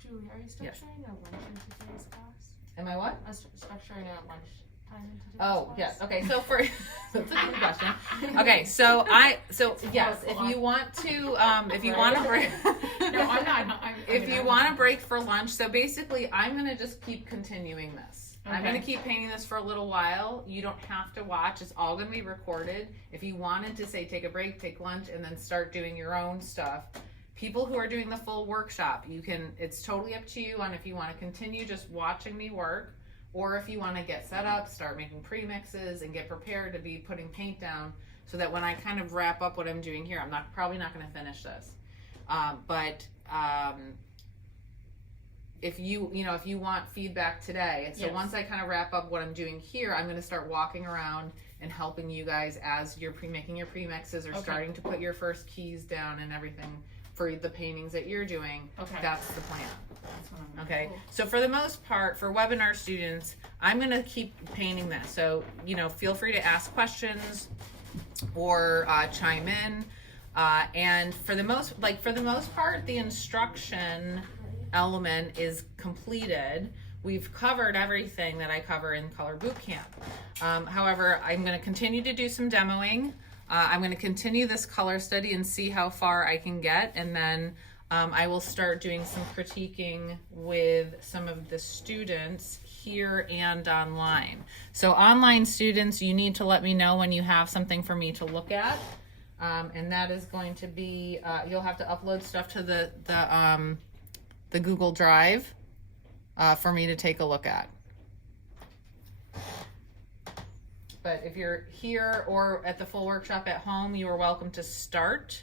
Julie, are you Yes. structuring a lunch into today's class? Am I what? Structuring a lunch time into today's Oh, class? yes. Okay, so for that's a good question. Okay, so yes, if you want to break, No, I'm not. if you want to break for lunch, so basically, I'm gonna just keep continuing this. I'm Okay. gonna keep painting this for a little while. You don't have to watch. It's all gonna be recorded. If you wanted to say take a break, take lunch, and then start doing your own stuff. People who are doing the full workshop, it's totally up to you on if you want to continue just watching me work, or if you want to get set up, start making premixes, and get prepared to be putting paint down, so that when I kind of wrap up what I'm doing here, I'm probably not going to finish this. If you want feedback today, so Yes. once I kind of wrap up what I'm doing here, I'm going to start walking around and helping you guys as you're making your premixes or Okay. starting to put your first keys down and everything for the paintings that you're doing. Okay. That's the plan. That's what I'm Okay. cool. So for the most part, for webinar students, I'm going to keep painting this. So, feel free to ask questions or chime in. And for the most part, the instruction element is completed. We've covered everything that I cover in Color Bootcamp. However, I'm going to continue to do some demoing. I'm going to continue this color study and see how far I can get, and then I will start doing some critiquing with some of the students here and online. So online students, you need to let me know when you have something for me to look at, and that is going to be you'll have to upload stuff to the Google Drive for me to take a look at. But if you're here or at the full workshop at home, you are welcome to start.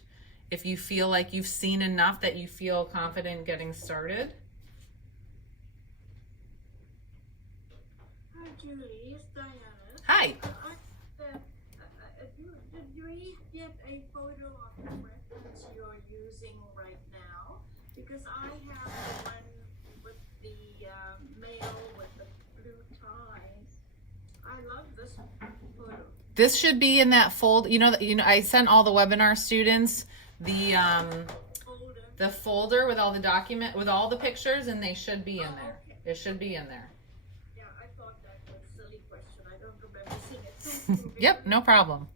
If you feel like you've seen enough that you feel confident getting started. Hi, Julie. It's Diana. Hi. Did we get a photo of the reference you're using right now? Because I have the one with the male with the blue tie. I love this photo. This should be in that fold. I sent all the webinar students Folder. the folder with all the pictures, and they should be in there. Okay. It should be in there. Yeah, I thought that was a silly question. I don't remember seeing it. Thank you very Yep, no problem.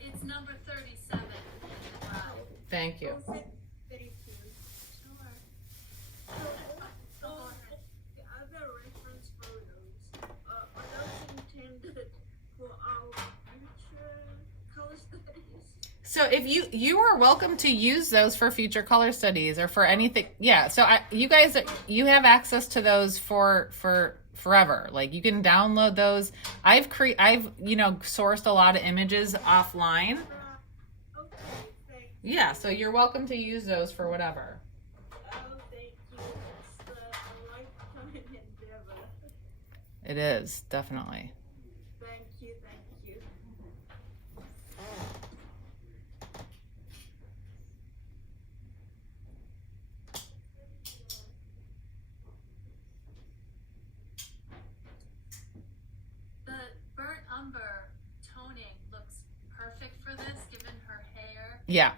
It's number 37 in the drive. Thank you. much. Thank you. Sure. So, the other reference photos, are those intended for our future color studies? So if you are welcome to use those for future color studies or for anything. Yeah. So you have access to those for forever. Like you can download those. I've sourced a lot of images offline. Okay, thank you. Yeah. So you're welcome to use those for whatever. Oh, thank you. It's a lifetime endeavor. It is definitely. Thank you, thank you. The burnt umber toning looks perfect for this, given her hair. Yeah.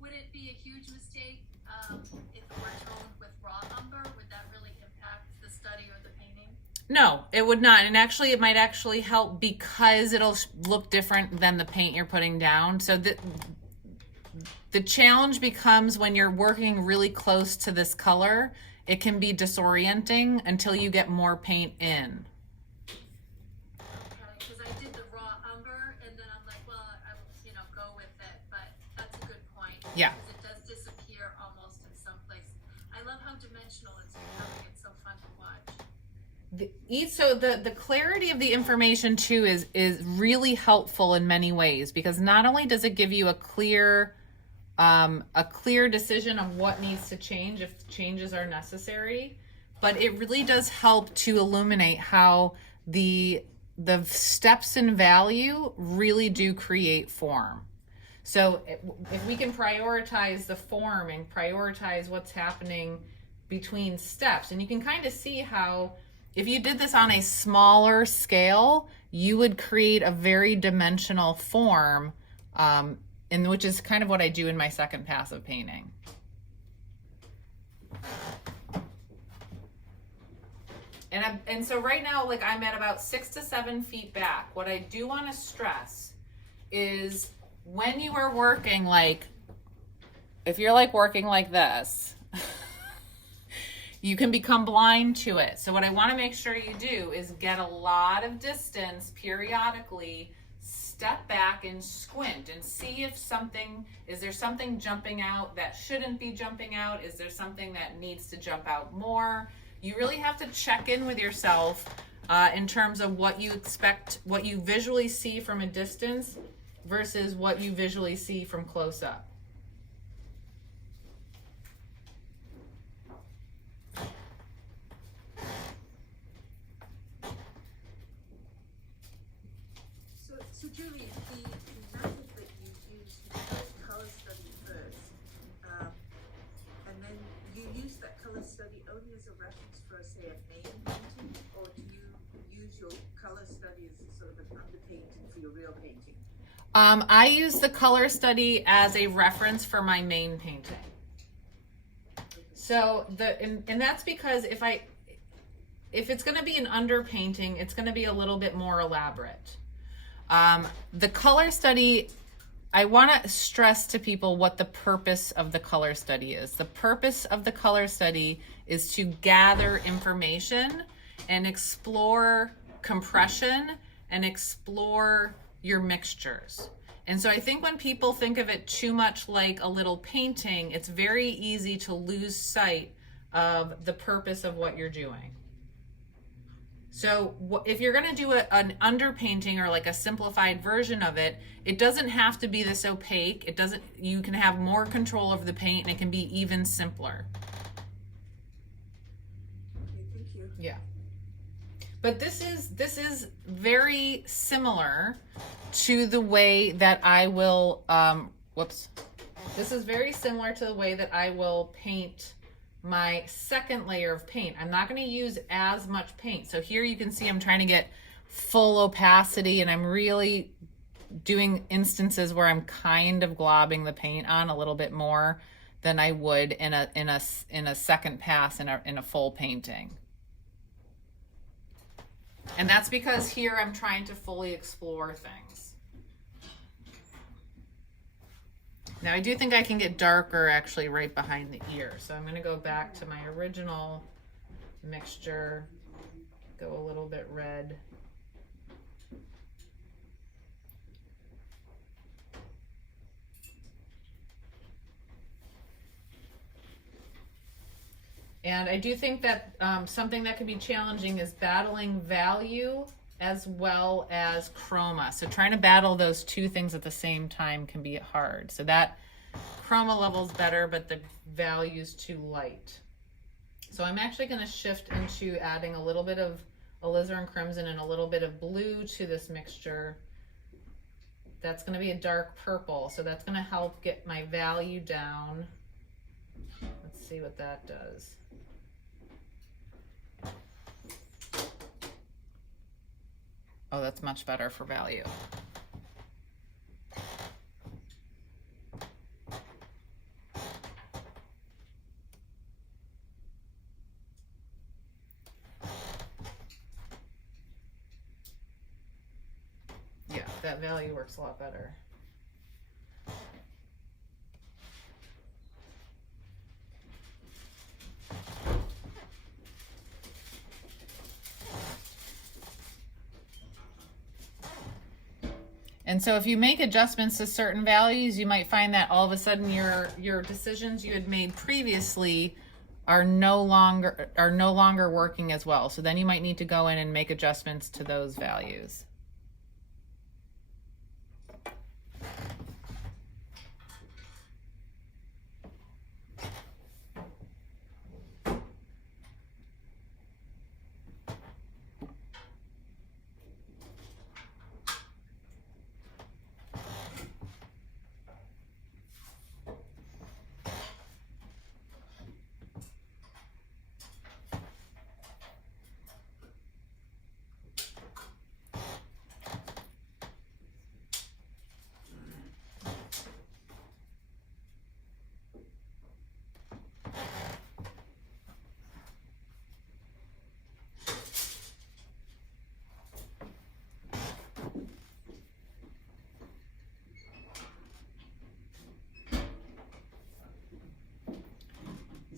Would it be a huge mistake if it were toned with raw umber? Would that really impact the study or the painting? No, it would not. And actually, it might actually help because it'll look different than the paint you're putting down. So the challenge becomes when you're working really close to this color, it can be disorienting until you get more paint in. Okay, because I did the raw umber, and then I'm like, well, I will, go with it. But that's a good point. Yeah. Because it does disappear almost in some places. I love how dimensional it's becoming. It's so fun to watch. So the clarity of the information too is really helpful in many ways, because not only does it give you a clear decision of what needs to change if changes are necessary, but it really does help to illuminate how the steps in value really do create form. So if we can prioritize the form and prioritize what's happening between steps. And you can kind of see how if you did this on a smaller scale, you would create a very dimensional form, and which is kind of what I do in my second pass of painting. And so right now, like, I'm at about 6 to 7 feet back. What I do want to stress is when you are working, like, if you're like working like this, you can become blind to it. So what I want to make sure you do is get a lot of distance periodically, step back and squint and see if is there something jumping out that shouldn't be jumping out? Is there something that needs to jump out more? You really have to check in with yourself in terms of what you expect, what you visually see from a distance versus what you visually see from close up. So Julie, the method that you use, you first color study first, and then you use that color study only as a reference for, say, a main painting, or do you use your color study as a sort of an underpainting for your real painting? I use the color study as a reference for my main painting. So and that's because if it's going to be an underpainting, it's going to be a little bit more elaborate. The color study, I want to stress to people what the purpose of the color study is. The purpose of the color study is to gather information and explore compression and explore your mixtures. And so I think when people think of it too much like a little painting, it's very easy to lose sight of the purpose of what you're doing. So if you're going to do an underpainting or like a simplified version of it, it doesn't have to be this opaque. You can have more control over the paint and it can be even simpler. Okay, thank you. Yeah. But this is very similar to the way that I will, This is very similar to the way that I will paint my second layer of paint. I'm not going to use as much paint. So here you can see I'm trying to get full opacity, and I'm really doing instances where I'm kind of globbing the paint on a little bit more than I would in a second pass in a full painting. And that's because here I'm trying to fully explore things. Now I do think I can get darker actually right behind the ear. So I'm going to go back to my original mixture, go a little bit red. And I do think that something that can be challenging is battling value as well as chroma. So trying to battle those two things at the same time can be hard. So that chroma level's better, but the value's too light. So I'm actually going to shift into adding a little bit of alizarin crimson and a little bit of blue to this mixture. That's going to be a dark purple, so that's going to help get my value down. Let's see what that does. Oh, that's much better for value. Yeah, that value works a lot better. And so if you make adjustments to certain values, you might find that all of a sudden your decisions you had made previously are no longer working as well. So then you might need to go in and make adjustments to those values.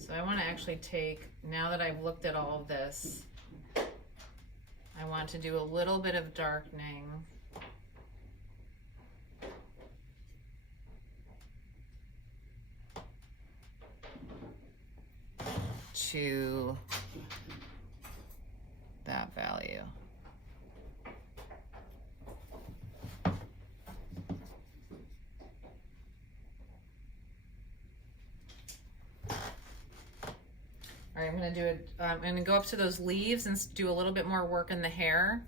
So I want to actually take, now that I've looked at all of this, I want to do a little bit of darkening. To that value. All right, I'm gonna do it. I'm gonna go up to those leaves and do a little bit more work in the hair.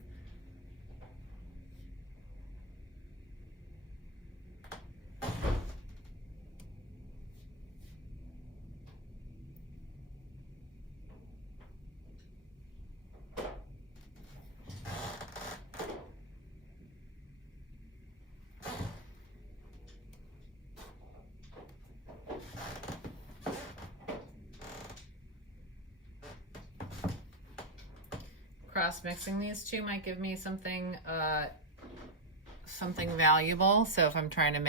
Cross mixing these two might give me something something valuable. So if I'm trying to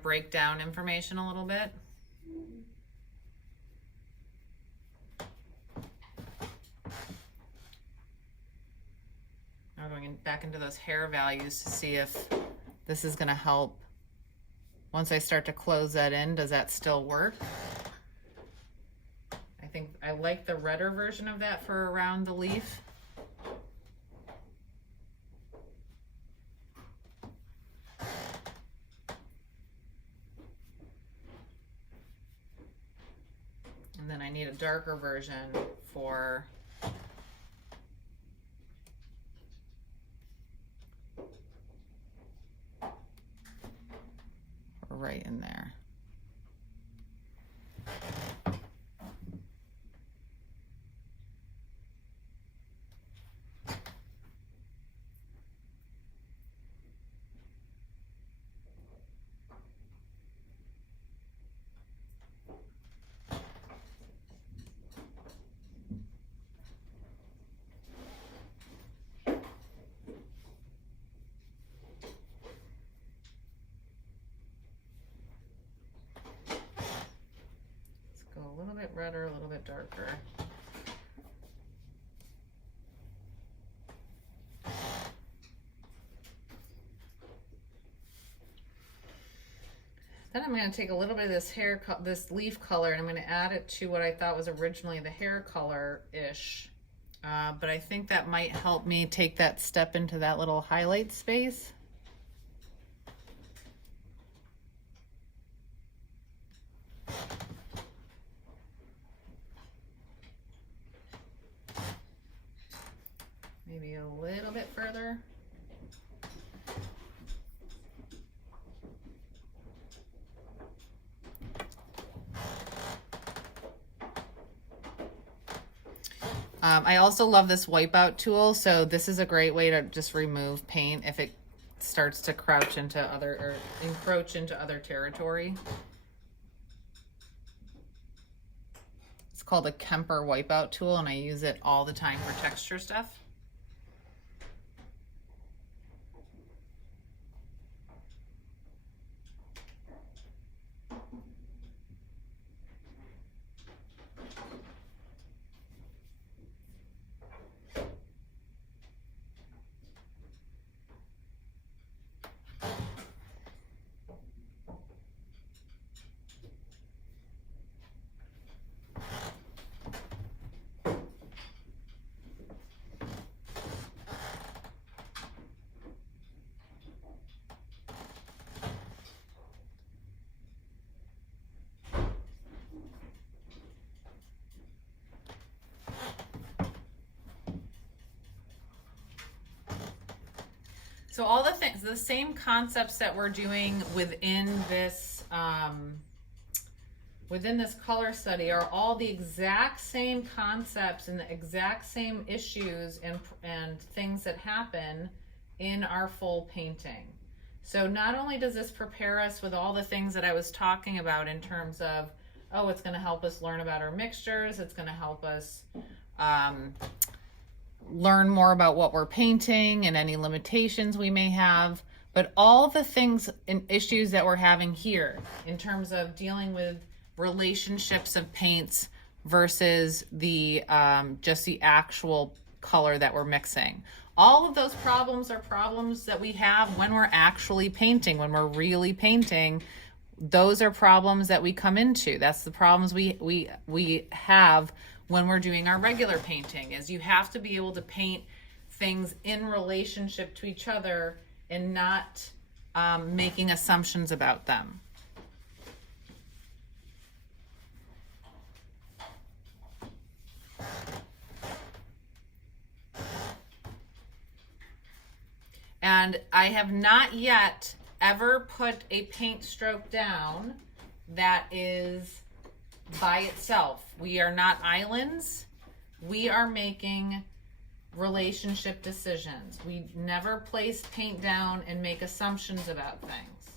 break down information a little bit. Now going back into those hair values to see if this is going to help. Once I start to close that in, does that still work? I think I like the redder version of that for around the leaf. And then I need a darker version for right in there. A little bit redder, a little bit darker. Then I'm going to take a little bit of this this leaf color, and I'm going to add it to what I thought was originally the hair color-ish. But I think that might help me take that step into that little highlight space. Maybe a little bit further. I also love this wipeout tool. So this is a great way to just remove paint if it starts to crouch into other or encroach into other territory. It's called a Kemper wipeout tool, and I use it all the time for texture stuff. So all the things, the same concepts that we're doing within this color study are all the exact same concepts and the exact same issues and things that happen in our full painting. So not only does this prepare us with all the things that I was talking about in terms of, oh, it's going to help us learn about our mixtures, it's going to help us learn more about what we're painting and any limitations we may have, But all the things and issues that we're having here in terms of dealing with relationships of paints versus the just the actual color that we're mixing. All of those problems are problems that we have when we're actually painting, when we're really painting. Those are problems that we come into. That's the problems we have when we're doing our regular painting, is you have to be able to paint things in relationship to each other and not making assumptions about them. And I have not yet ever put a paint stroke down that is by itself. We are not islands. We are making relationship decisions. We never place paint down and make assumptions about things.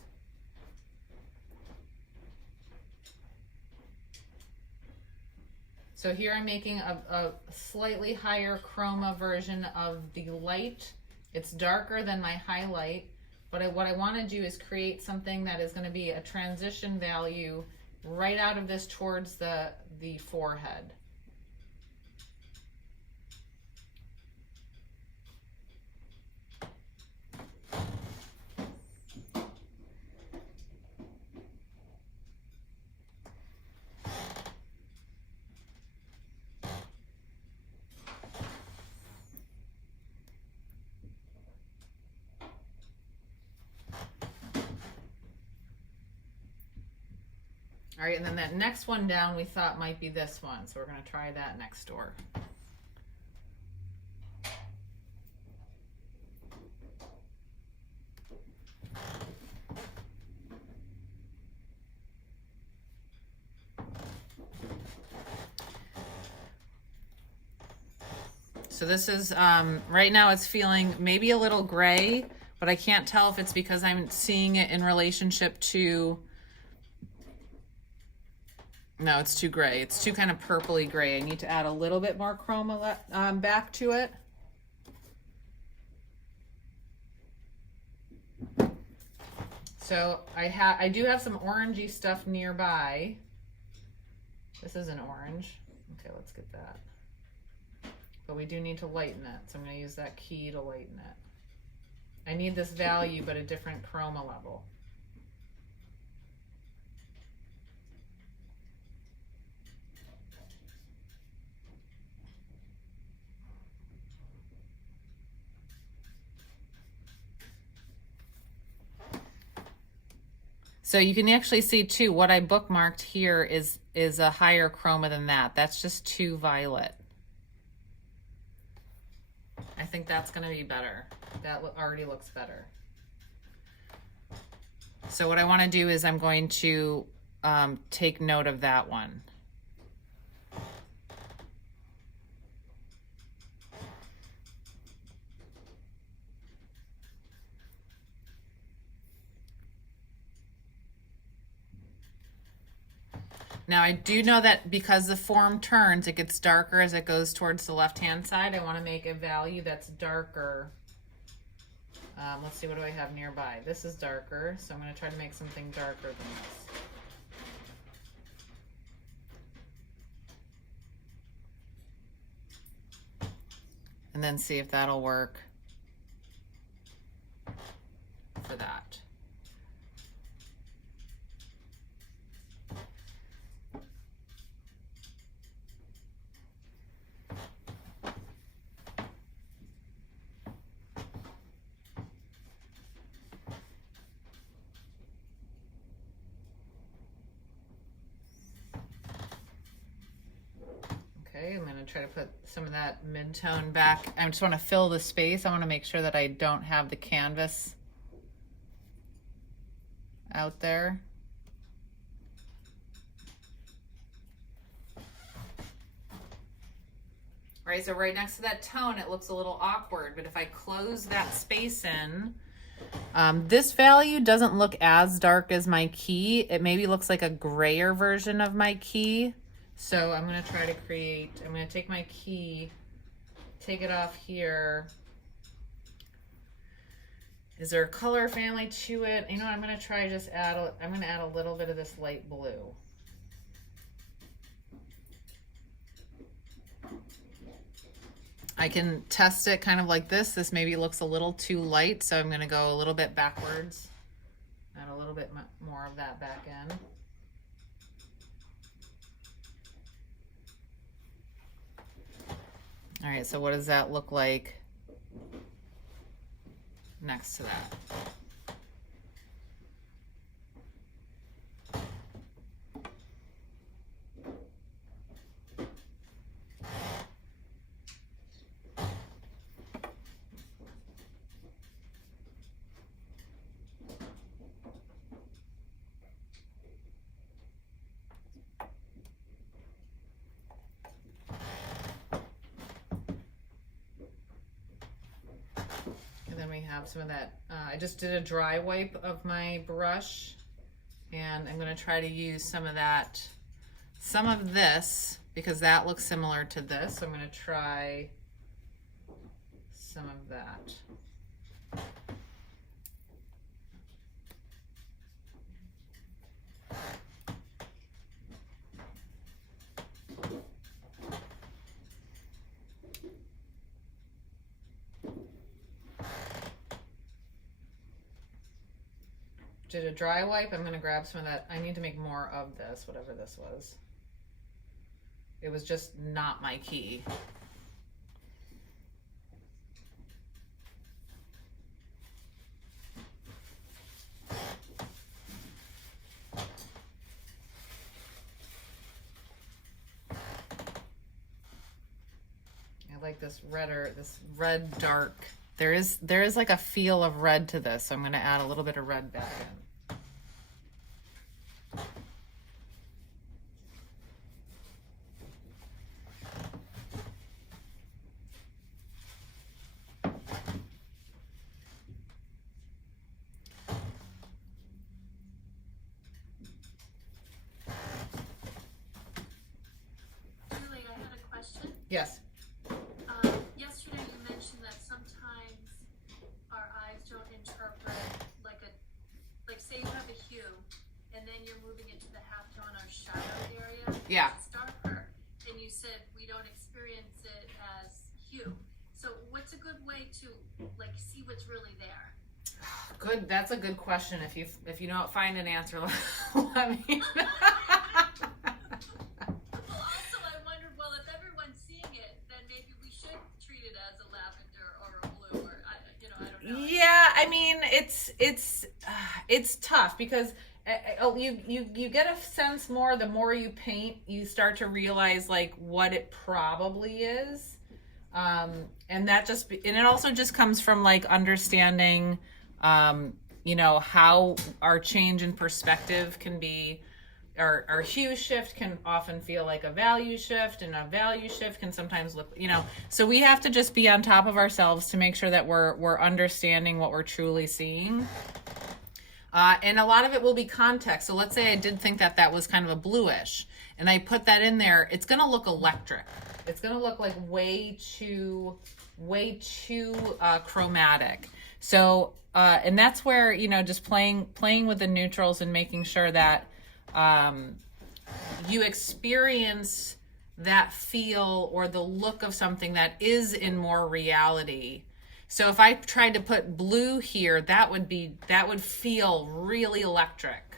So here I'm making a slightly higher chroma version of the light. It's darker than my highlight, but what I want to do is create something that is going to be a transition value right out of this towards the forehead. All right, and then that next one down we thought might be this one, so we're going to try that next door. So this is, right now it's feeling maybe a little gray, but I can't tell if it's because I'm seeing it in relationship to, no, it's too gray. It's too kind of purpley gray. I need to add a little bit more chroma back to it. So I do have some orangey stuff nearby. This is an orange. Okay, let's get that. But we do need to lighten it, so I'm going to use that key to lighten it. I need this value, but a different chroma level. So you can actually see too, what I bookmarked here is a higher chroma than that. That's just too violet. I think that's gonna be better. That already looks better. So what I wanna do is I'm going to take note of that one. Now I do know that because the form turns, it gets darker as it goes towards the left-hand side. I want to make a value that's darker. Let's see, what do I have nearby? This is darker, so I'm going to try to make something darker than this. And then see if that'll work for that. Okay, I'm going to try to put some of that mid-tone back. I just want to fill the space. I want to make sure that I don't have the canvas out there. All right, so right next to that tone, it looks a little awkward, but if I close that space in, this value doesn't look as dark as my key. It maybe looks like a grayer version of my key. So I'm going to try to create, I'm going to take my key, take it off here, Is there a color family to it? You know, I'm gonna try just I'm gonna add a little bit of this light blue. I can test it kind of like this. This maybe looks a little too light, so I'm gonna go a little bit backwards. Add a little bit more of that back in. All right, so what does that look like next to that? Then we have some of that, I just did a dry wipe of my brush, and I'm gonna try to use some of this, because that looks similar to this. So I'm gonna try some of that. Did a dry wipe. I'm gonna grab some of that. I need to make more of this, whatever this was. It was just not my key. I like this red dark. There is like a feel of red to this, so I'm gonna add a little bit of red back in. Julie, I had a question. Yes. Yesterday you mentioned that sometimes our eyes don't interpret like say you have a hue and then you're moving it to the halftone or shadow area. Yeah. It's darker, and you said we don't experience it as hue. So what's a good way to like see what's really there? Good. That's a good question. If you don't find an answer, let me know. Well, also I wondered, well, if everyone's seeing it, then maybe we should treat it as a lavender or a blue, or I don't know. Yeah, I mean, it's tough because you get a sense more the more you paint. You start to realize like what it probably is, and it also just comes from like understanding, how our change in perspective can be. Our hue shift can often feel like a value shift, and a value shift can sometimes look, so we have to just be on top of ourselves to make sure that we're understanding what we're truly seeing. And a lot of it will be context. So let's say I did think that was kind of a bluish, and I put that in there. It's going to look electric. It's going to look like way too chromatic. So, and that's where, just playing with the neutrals and making sure that you experience that feel or the look of something that is in more reality. So if I tried to put blue here, that would feel really electric,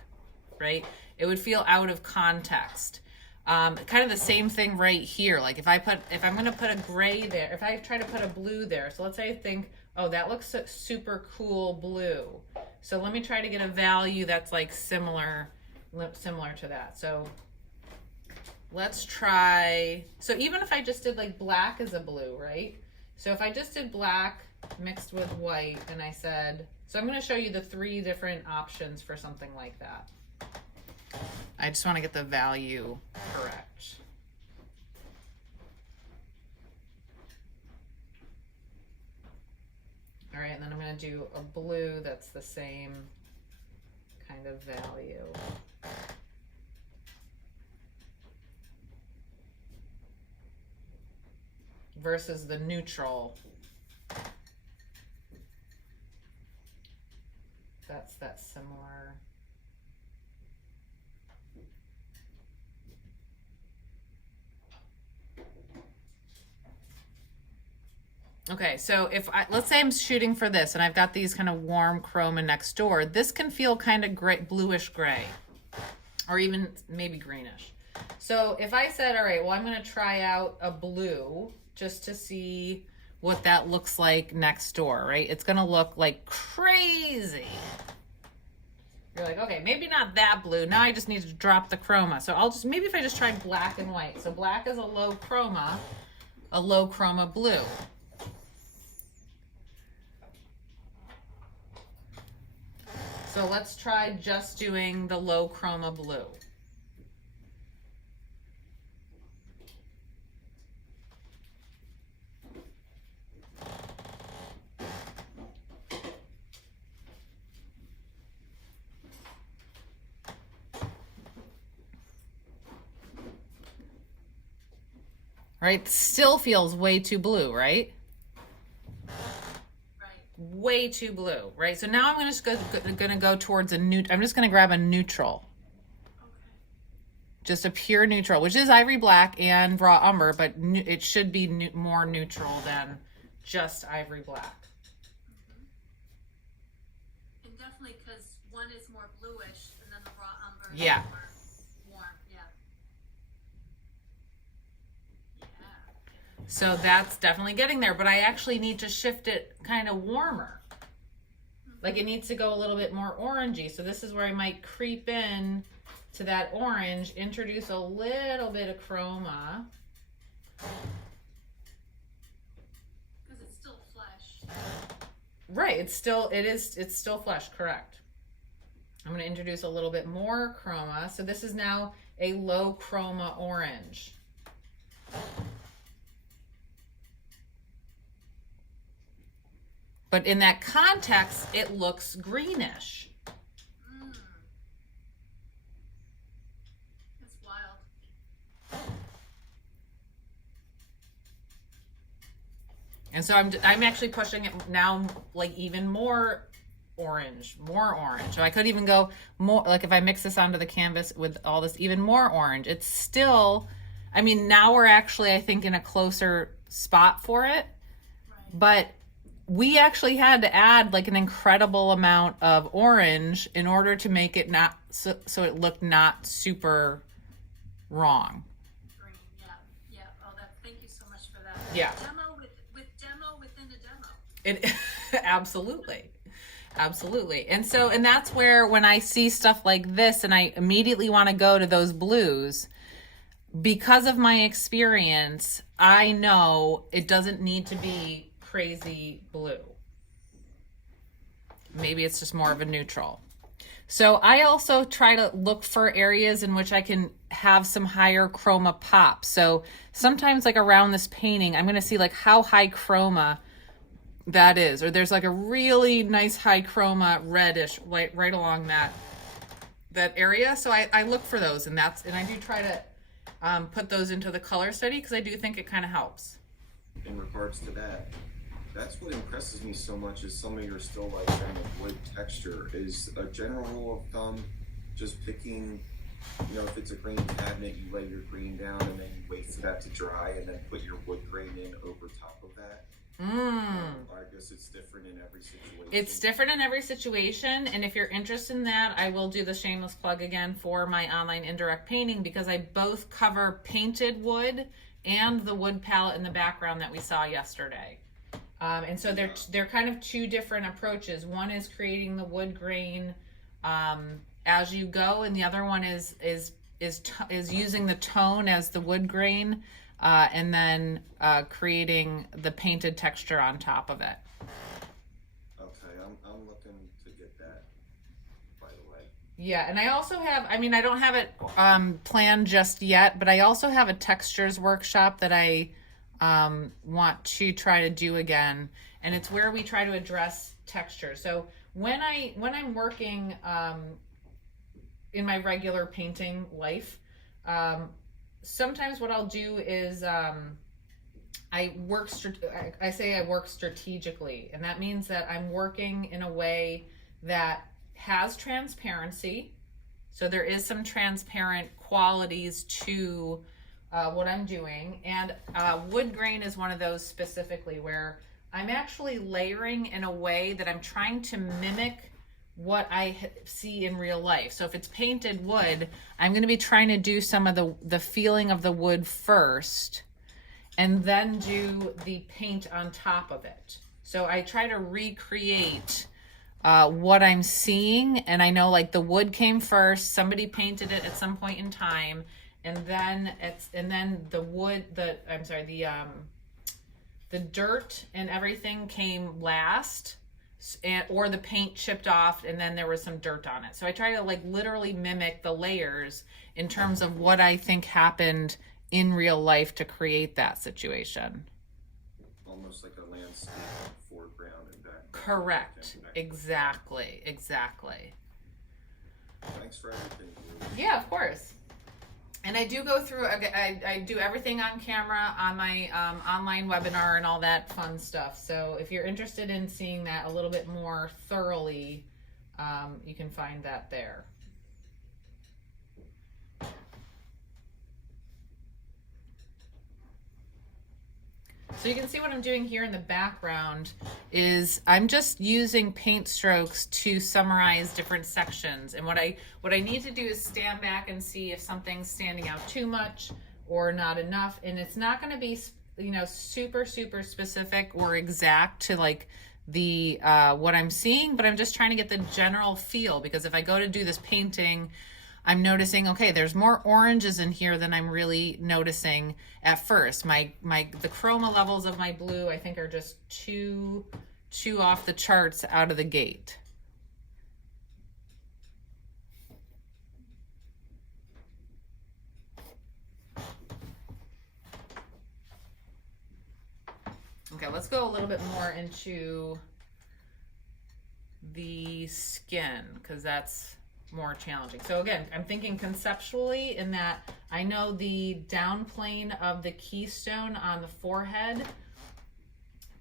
right? It would feel out of context. Kind of the same thing right here. Like if I'm going to put a gray there, if I try to put a blue there, so let's say I think, oh, that looks super cool blue. So let me try to get a value that's like similar to that. So let's try, so even if I just did like black as a blue, right? So if I just did black mixed with white, and I said, so I'm going to show you the 3 different options for something like that. I just want to get the value correct. All right, and then I'm going to do a blue that's the same kind of value. Versus the neutral. that similar. Okay, so let's say I'm shooting for this and I've got these kind of warm chroma next door, this can feel kind of gray, bluish gray, or even maybe greenish. So if I said, all right, well, I'm going to try out a blue just to see what that looks like next door, right? It's going to look like crazy. You're like, okay, maybe not that blue. Now I just need to drop the chroma. So maybe if I just try black and white. So black is a low chroma blue. So let's try just doing the low chroma blue. Right? Still feels way too blue, right? Way too blue, right? So now I'm gonna go towards I'm just gonna grab a neutral. Okay. Just a pure neutral, which is ivory black and raw umber, but it should be more neutral than just ivory black. And definitely because one is more bluish and then the raw umber Yeah. is more warm. Yeah. So that's definitely getting there, but I actually need to shift it kind of warmer. Like it needs to go a little bit more orangey. So this is where I might creep in to that orange, introduce a little bit of chroma. Because it's still flesh. Right, it's still flesh, correct. I'm going to introduce a little bit more chroma. So this is now a low chroma orange. But in that context, it looks greenish. It's wild. And so I'm actually pushing it now like even more orange. So I could even go more, like if I mix this onto the canvas with all this even more orange, it's still, I mean, now we're actually, I think, in a closer spot for it. Right. But we actually had to add like an incredible amount of orange in order to make it not, so it looked not super wrong. Green. Yeah. Oh, thank you so much for that. Yeah. Demo with demo within a demo. It absolutely. And that's where when I see stuff like this and I immediately want to go to those blues, because of my experience, I know it doesn't need to be crazy blue. Maybe it's just more of a neutral. So I also try to look for areas in which I can have some higher chroma pop. So sometimes like around this painting, I'm going to see like how high chroma that is, or there's like a really nice high chroma reddish right along that area. So I look for those, and I do try to put those into the color study because I do think it kind of helps. In regards to that, that's what impresses me so much is some of your still life and the wood texture. Is a general rule of thumb just picking, if it's a green cabinet, you lay your green down and then you wait for that to dry and then put your wood grain in over top of that? I guess it's different in every situation. It's different in every situation, and if you're interested in that, I will do the shameless plug again for my online indirect painting, because I both cover painted wood and the wood palette in the background that we saw yesterday. And so they're kind of two different approaches. One is creating the wood grain as you go, and the other one is using the tone as the wood grain, and then creating the painted texture on top of it. Okay, I'm looking to get that, by the way. Yeah, and I also have, I don't have it planned just yet, but I also have a textures workshop that I want to try to do again, and it's where we try to address texture. So when I'm working in my regular painting life, sometimes what I'll do is I work strategically, and that means that I'm working in a way that has transparency. So there is some transparent qualities to what I'm doing. And wood grain is one of those specifically where I'm actually layering in a way that I'm trying to mimic what I see in real life. So if it's painted wood, I'm going to be trying to do some of the feeling of the wood first and then do the paint on top of it. So I try to recreate what I'm seeing, and I know like the wood came first, somebody painted it at some point in time, and then the dirt and everything came last, or the paint chipped off and then there was some dirt on it. So I try to like literally mimic the layers in terms of what I think happened in real life to create that situation. Almost like a landscape foreground and background. Correct. Exactly. Thanks for everything. Yeah, of course. And I do go through, I do everything on camera on my online webinar and all that fun stuff. So if you're interested in seeing that a little bit more thoroughly, you can find that there. So you can see what I'm doing here in the background is I'm just using paint strokes to summarize different sections. And what I need to do is stand back and see if something's standing out too much or not enough. And it's not going to be, you know, super specific or exact to like the what I'm seeing, but I'm just trying to get the general feel, because if I go to do this painting, I'm noticing, okay, there's more oranges in here than I'm really noticing at first. The chroma levels of my blue, I think, are just too off the charts out of the gate. Okay, let's go a little bit more into the skin, because that's more challenging. So again, I'm thinking conceptually in that I know the down plane of the keystone on the forehead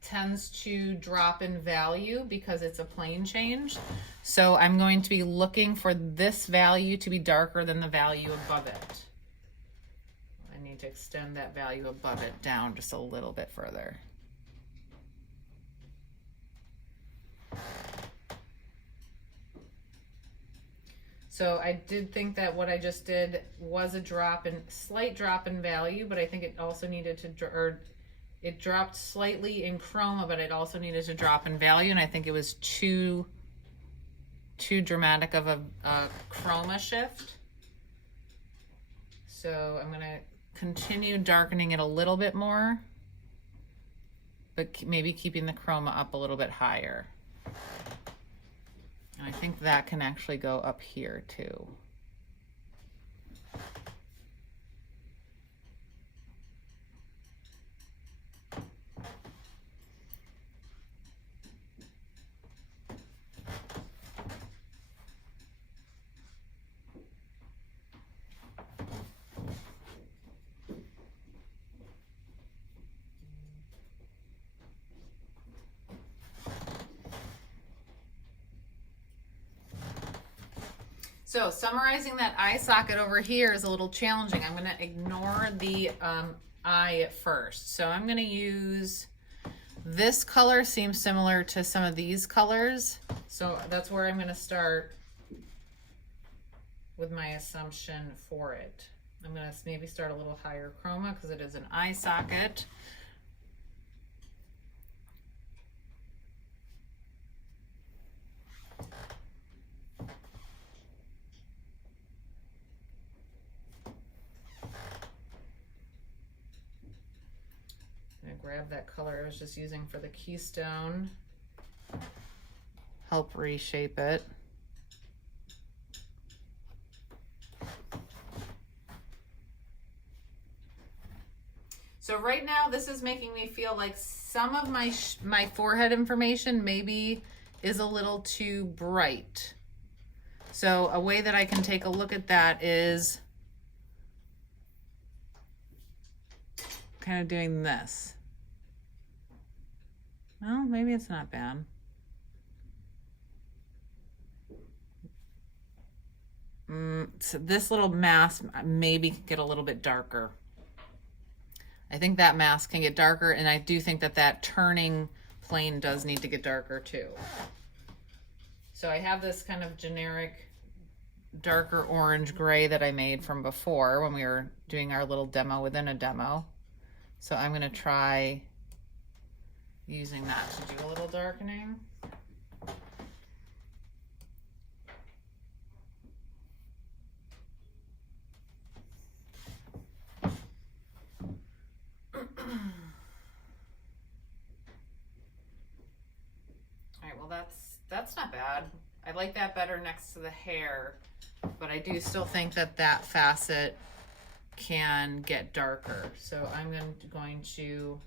tends to drop in value because it's a plane change. So I'm going to be looking for this value to be darker than the value above it. I need to extend that value above it down just a little bit further. So I did think that what I just did was a slight drop in value, but I think it also needed to, it dropped slightly in chroma, but it also needed to drop in value. And I think it was too dramatic of a chroma shift. So I'm going to continue darkening it a little bit more, but maybe keeping the chroma up a little bit higher. And I think that can actually go up here too. So summarizing that eye socket over here is a little challenging. I'm going to ignore the eye at first. So I'm going to use this color, seems similar to some of these colors. So that's where I'm going to start with my assumption for it. I'm going to maybe start a little higher chroma because it is an eye socket. Grab that color I was just using for the keystone, help reshape it. So right now this is making me feel like some of my forehead information maybe is a little too bright. So a way that I can take a look at that is kind of doing this. Well, maybe it's not bad. So this little mask maybe can get a little bit darker. I think that mask can get darker, and I do think that that turning plane does need to get darker too. So I have this kind of generic darker orange gray that I made from before when we were doing our little demo within a demo. So I'm gonna try using that to do a little darkening. Alright, well that's not bad. I like that better next to the hair, but I do still think that that facet can get darker. So I'm going to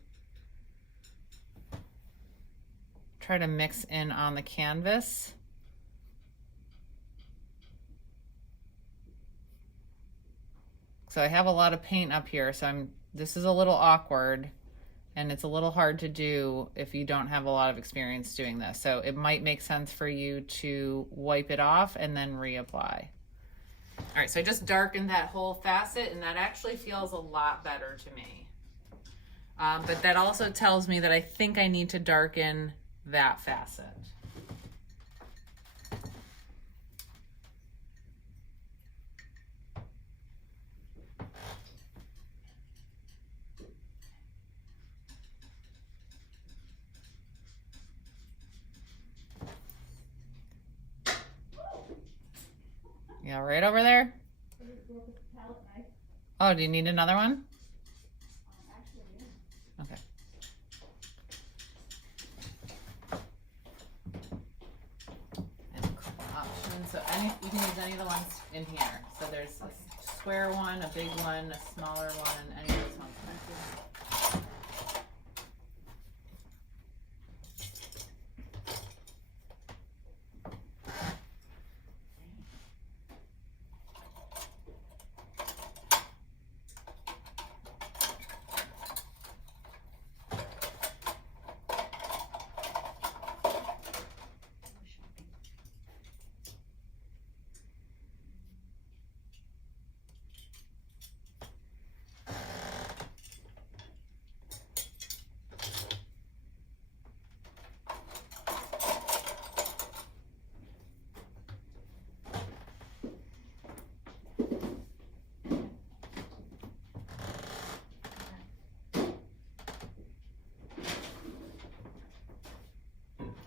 try to mix in on the canvas. So I have a lot of paint up here, so this is a little awkward, and it's a little hard to do if you don't have a lot of experience doing this. So it might make sense for you to wipe it off and then reapply. All right, so I just darkened that whole facet, and that actually feels a lot better to me. But that also tells me that I think I need to darken that facet. Yeah, right over there? Oh, do you need another one? Okay. And a couple options. So you can use any of the ones in here. So there's a square one, a big one, a smaller one, any of those ones.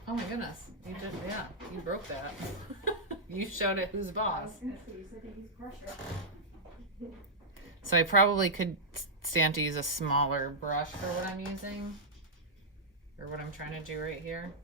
Oh my goodness, you broke that. You showed it who's boss. So I probably could stand to use a smaller brush for what I'm using, or what I'm trying to do right here.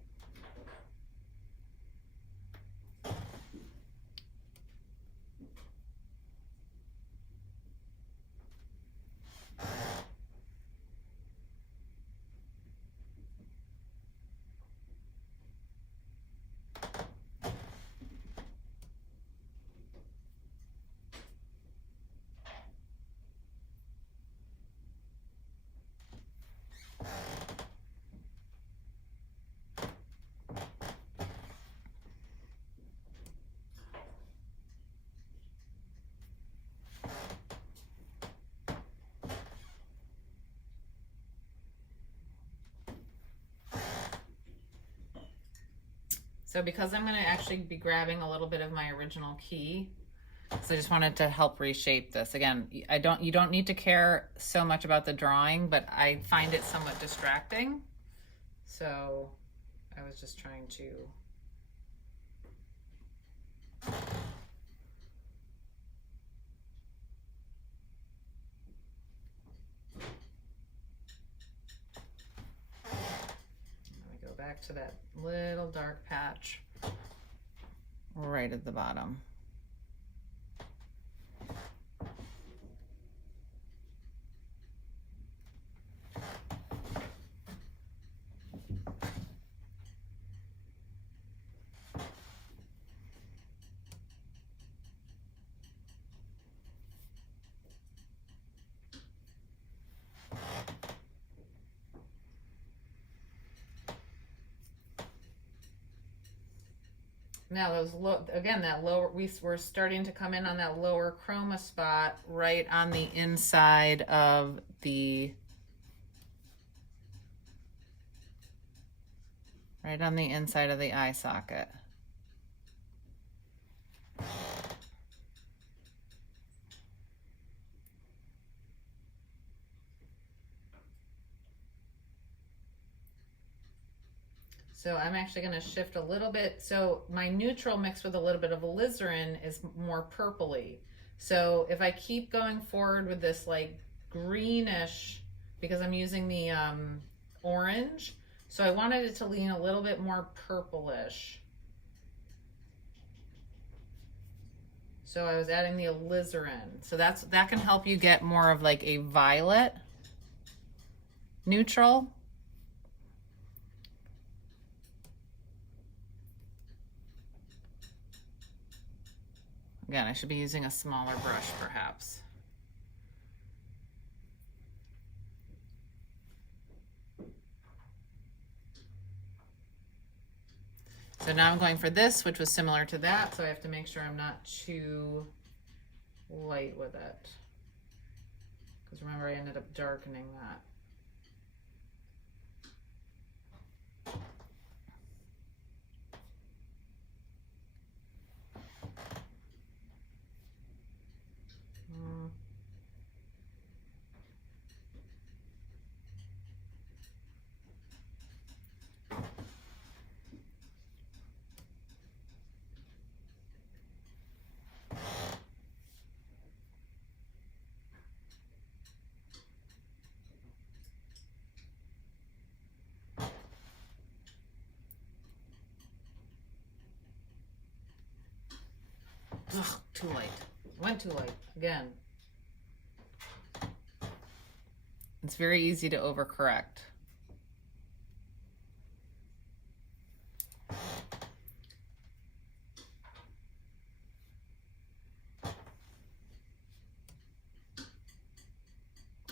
So because I'm going to actually be grabbing a little bit of my original key, so I just wanted to help reshape this. Again, you don't need to care so much about the drawing, but I find it somewhat distracting. So I was just trying to back to that little dark patch right at the bottom. Now those again, that lower, we're starting to come in on that lower chroma spot right on the inside of the, eye socket. So I'm actually going to shift a little bit. So my neutral mixed with a little bit of alizarin is more purpley. So if I keep going forward with this like greenish, because I'm using the orange, so I wanted it to lean a little bit more purplish. So I was adding the alizarin. So that can help you get more of like a violet neutral. Again, I should be using a smaller brush perhaps. So now I'm going for this, which was similar to that, so I have to make sure I'm not too light with it. Because remember, I ended up darkening that. Ugh, too light. Went too light again. It's very easy to overcorrect.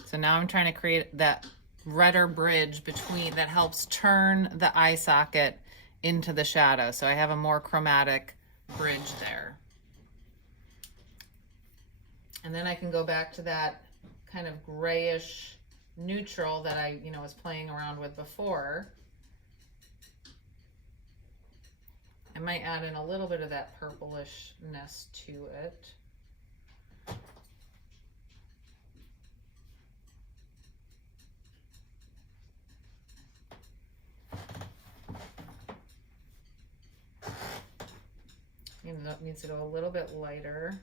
So now I'm trying to create that redder bridge between that helps turn the eye socket into the shadow. So I have a more chromatic bridge there. And then I can go back to that kind of grayish neutral that I, was playing around with before. I might add in a little bit of that purplishness to it. Even though it needs to go a little bit lighter.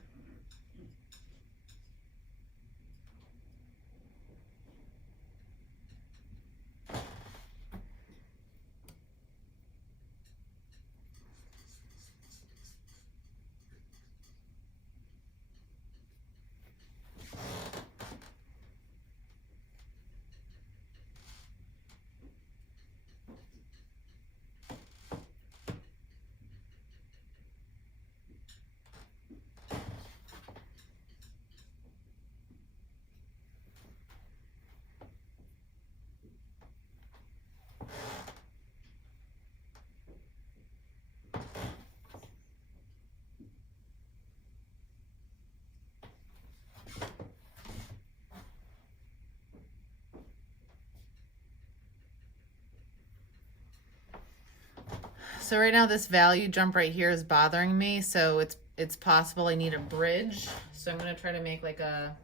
So right now this value jump right here is bothering me, so it's possible I need a bridge. So I'm going to try to make like a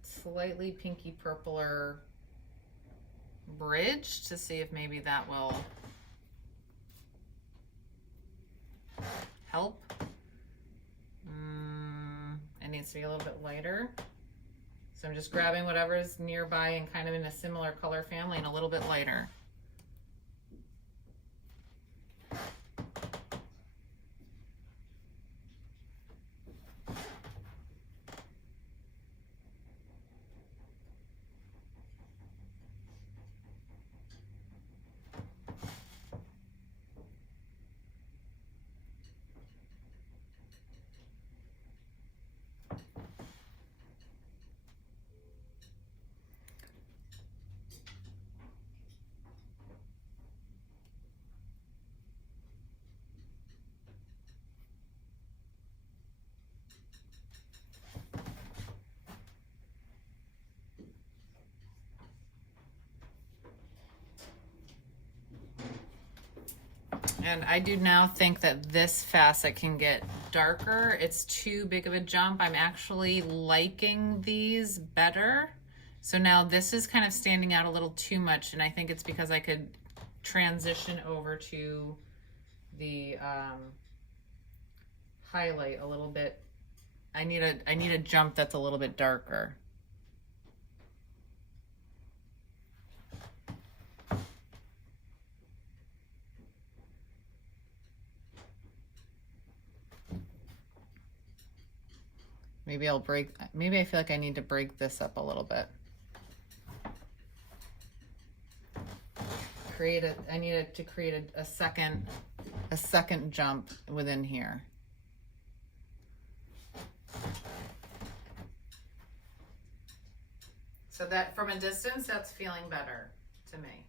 slightly pinky purpler bridge to see if maybe that will help. It needs to be a little bit lighter. So I'm just grabbing whatever's nearby and kind of in a similar color family and a little bit lighter. And I do now think that this facet can get darker. It's too big of a jump. I'm actually liking these better. So now this is kind of standing out a little too much, and I think it's because I could transition over to the highlight a little bit. I need a jump that's a little bit darker. Maybe I feel like I need to break this up a little bit. I needed to create a second jump within here. So that from a distance, that's feeling better to me.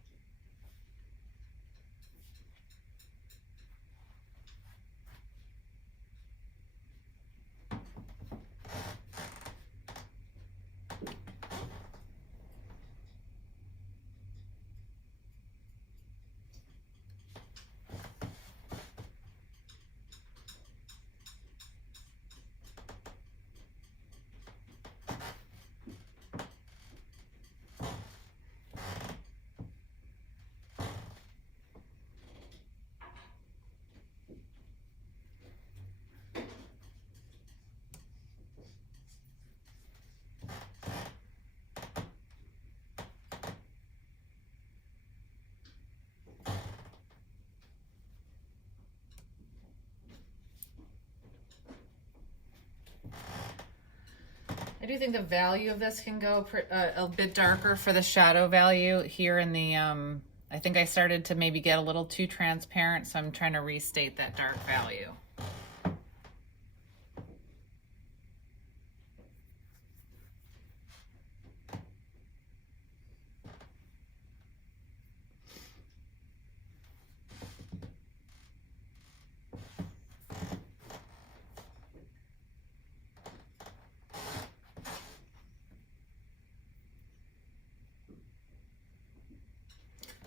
I do think the value of this can go a bit darker for the shadow value here in the, I think I started to maybe get a little too transparent, so I'm trying to restate that dark value.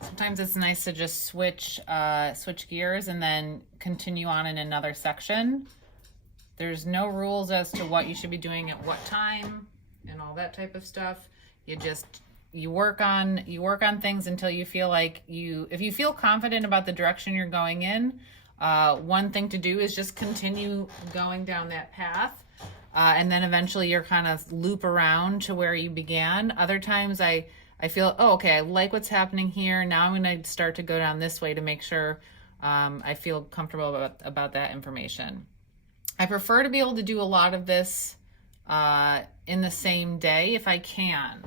Sometimes it's nice to just switch gears and then continue on in another section. There's no rules as to what you should be doing at what time and all that type of stuff. You work on things until you feel like if you feel confident about the direction you're going in, one thing to do is just continue going down that path. And then eventually you're kind of loop around to where you began. Other times I feel, oh, okay, I like what's happening here. Now I'm going to start to go down this way to make sure I feel comfortable about that information. I prefer to be able to do a lot of this in the same day if I can.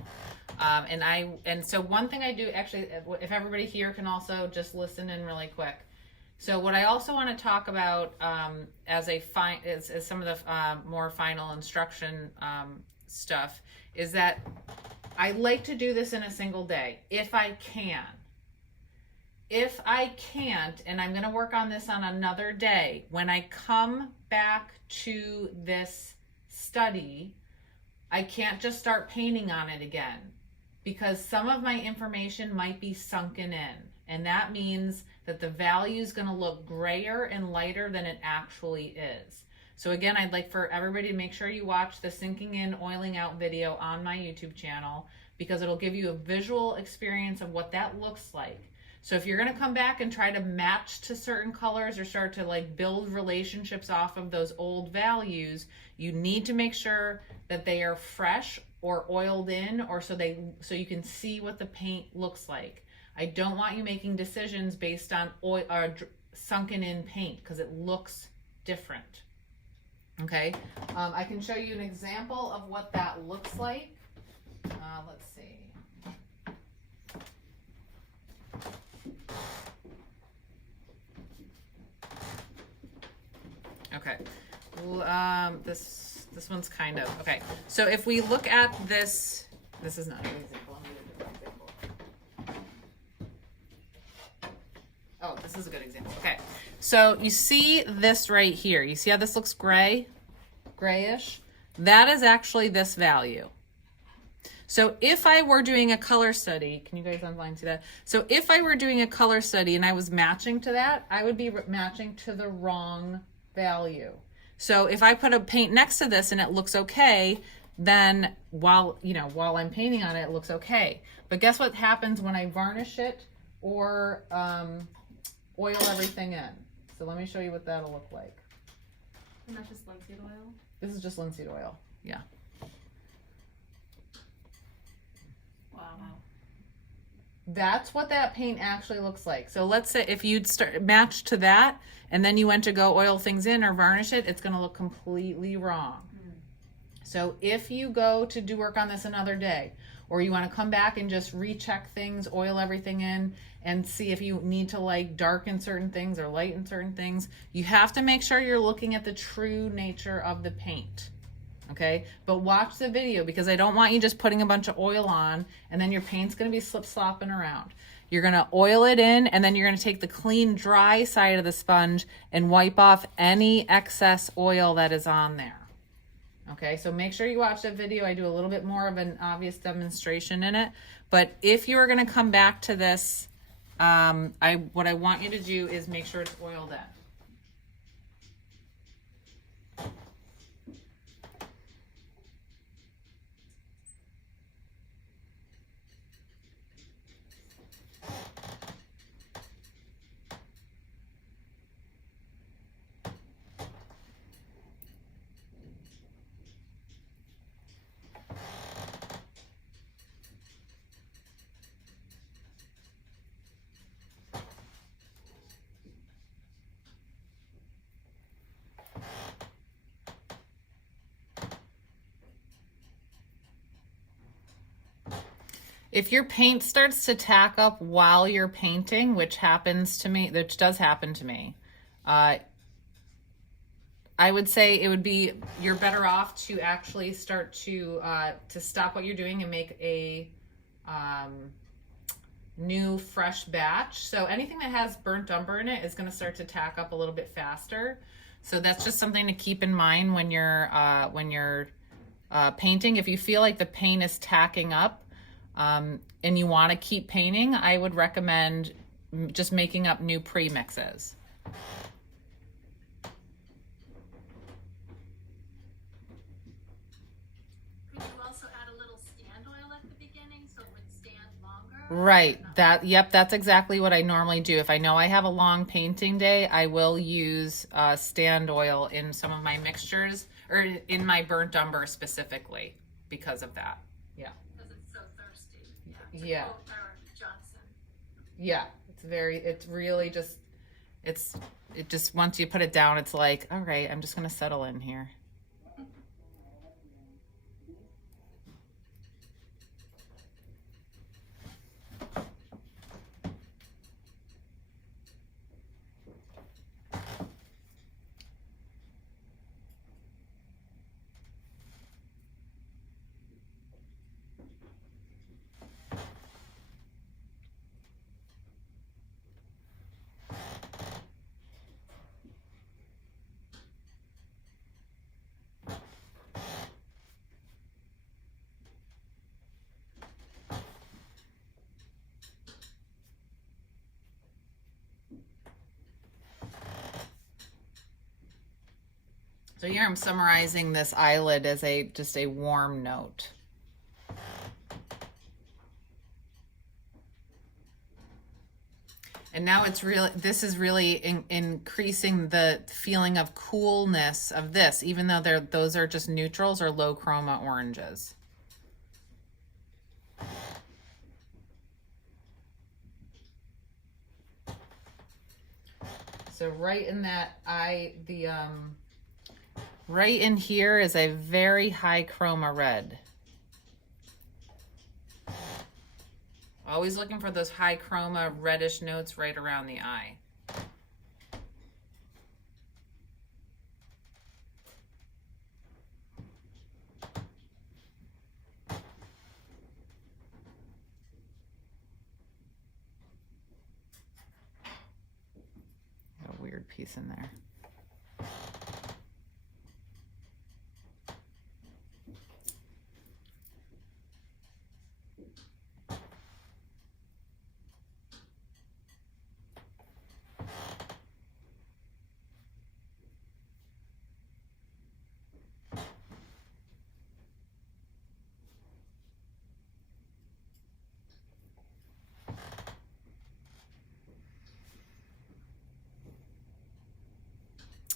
And so one thing I do, actually, if everybody here can also just listen in really quick. So what I also want to talk about as some of the more final instruction stuff is that I like to do this in a single day, if I can. If I can't, and I'm going to work on this on another day, when I come back to this study, I can't just start painting on it again, because some of my information might be sunken in. And that means that the value is going to look grayer and lighter than it actually is. So again, I'd like for everybody to make sure you watch the sinking in, oiling out video on my YouTube channel, because it'll give you a visual experience of what that looks like. So if you're going to come back and try to match to certain colors or start to like build relationships off of those old values, you need to make sure that they are fresh or oiled in, or so you can see what the paint looks like. I don't want you making decisions based on oil or sunken in paint, because it looks different. Okay, I can show you an example of what that looks like. Let's see. Okay, this one's kind of okay. So if we look at this is not an example. I'm gonna do an example. Oh, this is a good example. Okay, so you see this right here. You see how this looks grayish? That is actually this value. So if I were doing a color study, can you guys online see that? So if I were doing a color study and I was matching to that, I would be matching to the wrong value. So if I put a paint next to this and it looks okay, then while I'm painting on it, it looks okay. But guess what happens when I varnish it or oil everything in? So let me show you what that'll look like. And that's just linseed oil? This is just linseed oil. Yeah. Wow. That's what that paint actually looks like. So let's say if you'd match to that and then you went to go oil things in or varnish it, it's going to look completely wrong. So if you go to do work on this another day, or you want to come back and just recheck things, oil everything in, and see if you need to like darken certain things or lighten certain things, you have to make sure you're looking at the true nature of the paint. Okay, but watch the video, because I don't want you just putting a bunch of oil on and then your paint's going to be slip-slopping around. You're going to oil it in, and then you're going to take the clean, dry side of the sponge and wipe off any excess oil that is on there. Okay, so make sure you watch that video. I do a little bit more of an obvious demonstration in it. But if you're going to come back to this, what I want you to do is make sure it's oiled in. If your paint starts to tack up while you're painting, which does happen to me, I would say you're better off to actually start to stop what you're doing and make a new fresh batch. So anything that has burnt umber in it is going to start to tack up a little bit faster. So that's just something to keep in mind when you're painting. If you feel like the paint is tacking up, and you want to keep painting, I would recommend just making up new pre-mixes. Could you also add a little stand oil at the beginning so it would stand longer? Right. That's exactly what I normally do. If I know I have a long painting day, I will use stand oil in some of my mixtures, or in my burnt umber specifically, because of that. Yeah. Yeah. Johnson. Yeah. It just once you put it down, it's like, all right, I'm just going to settle in here. So here I'm summarizing this eyelid as just a warm note. And now this is really increasing the feeling of coolness of this, even though those are just neutrals or low chroma oranges. So right in that right in here is a very high chroma red. Always looking for those high chroma reddish notes right around the eye. Got a weird piece in there.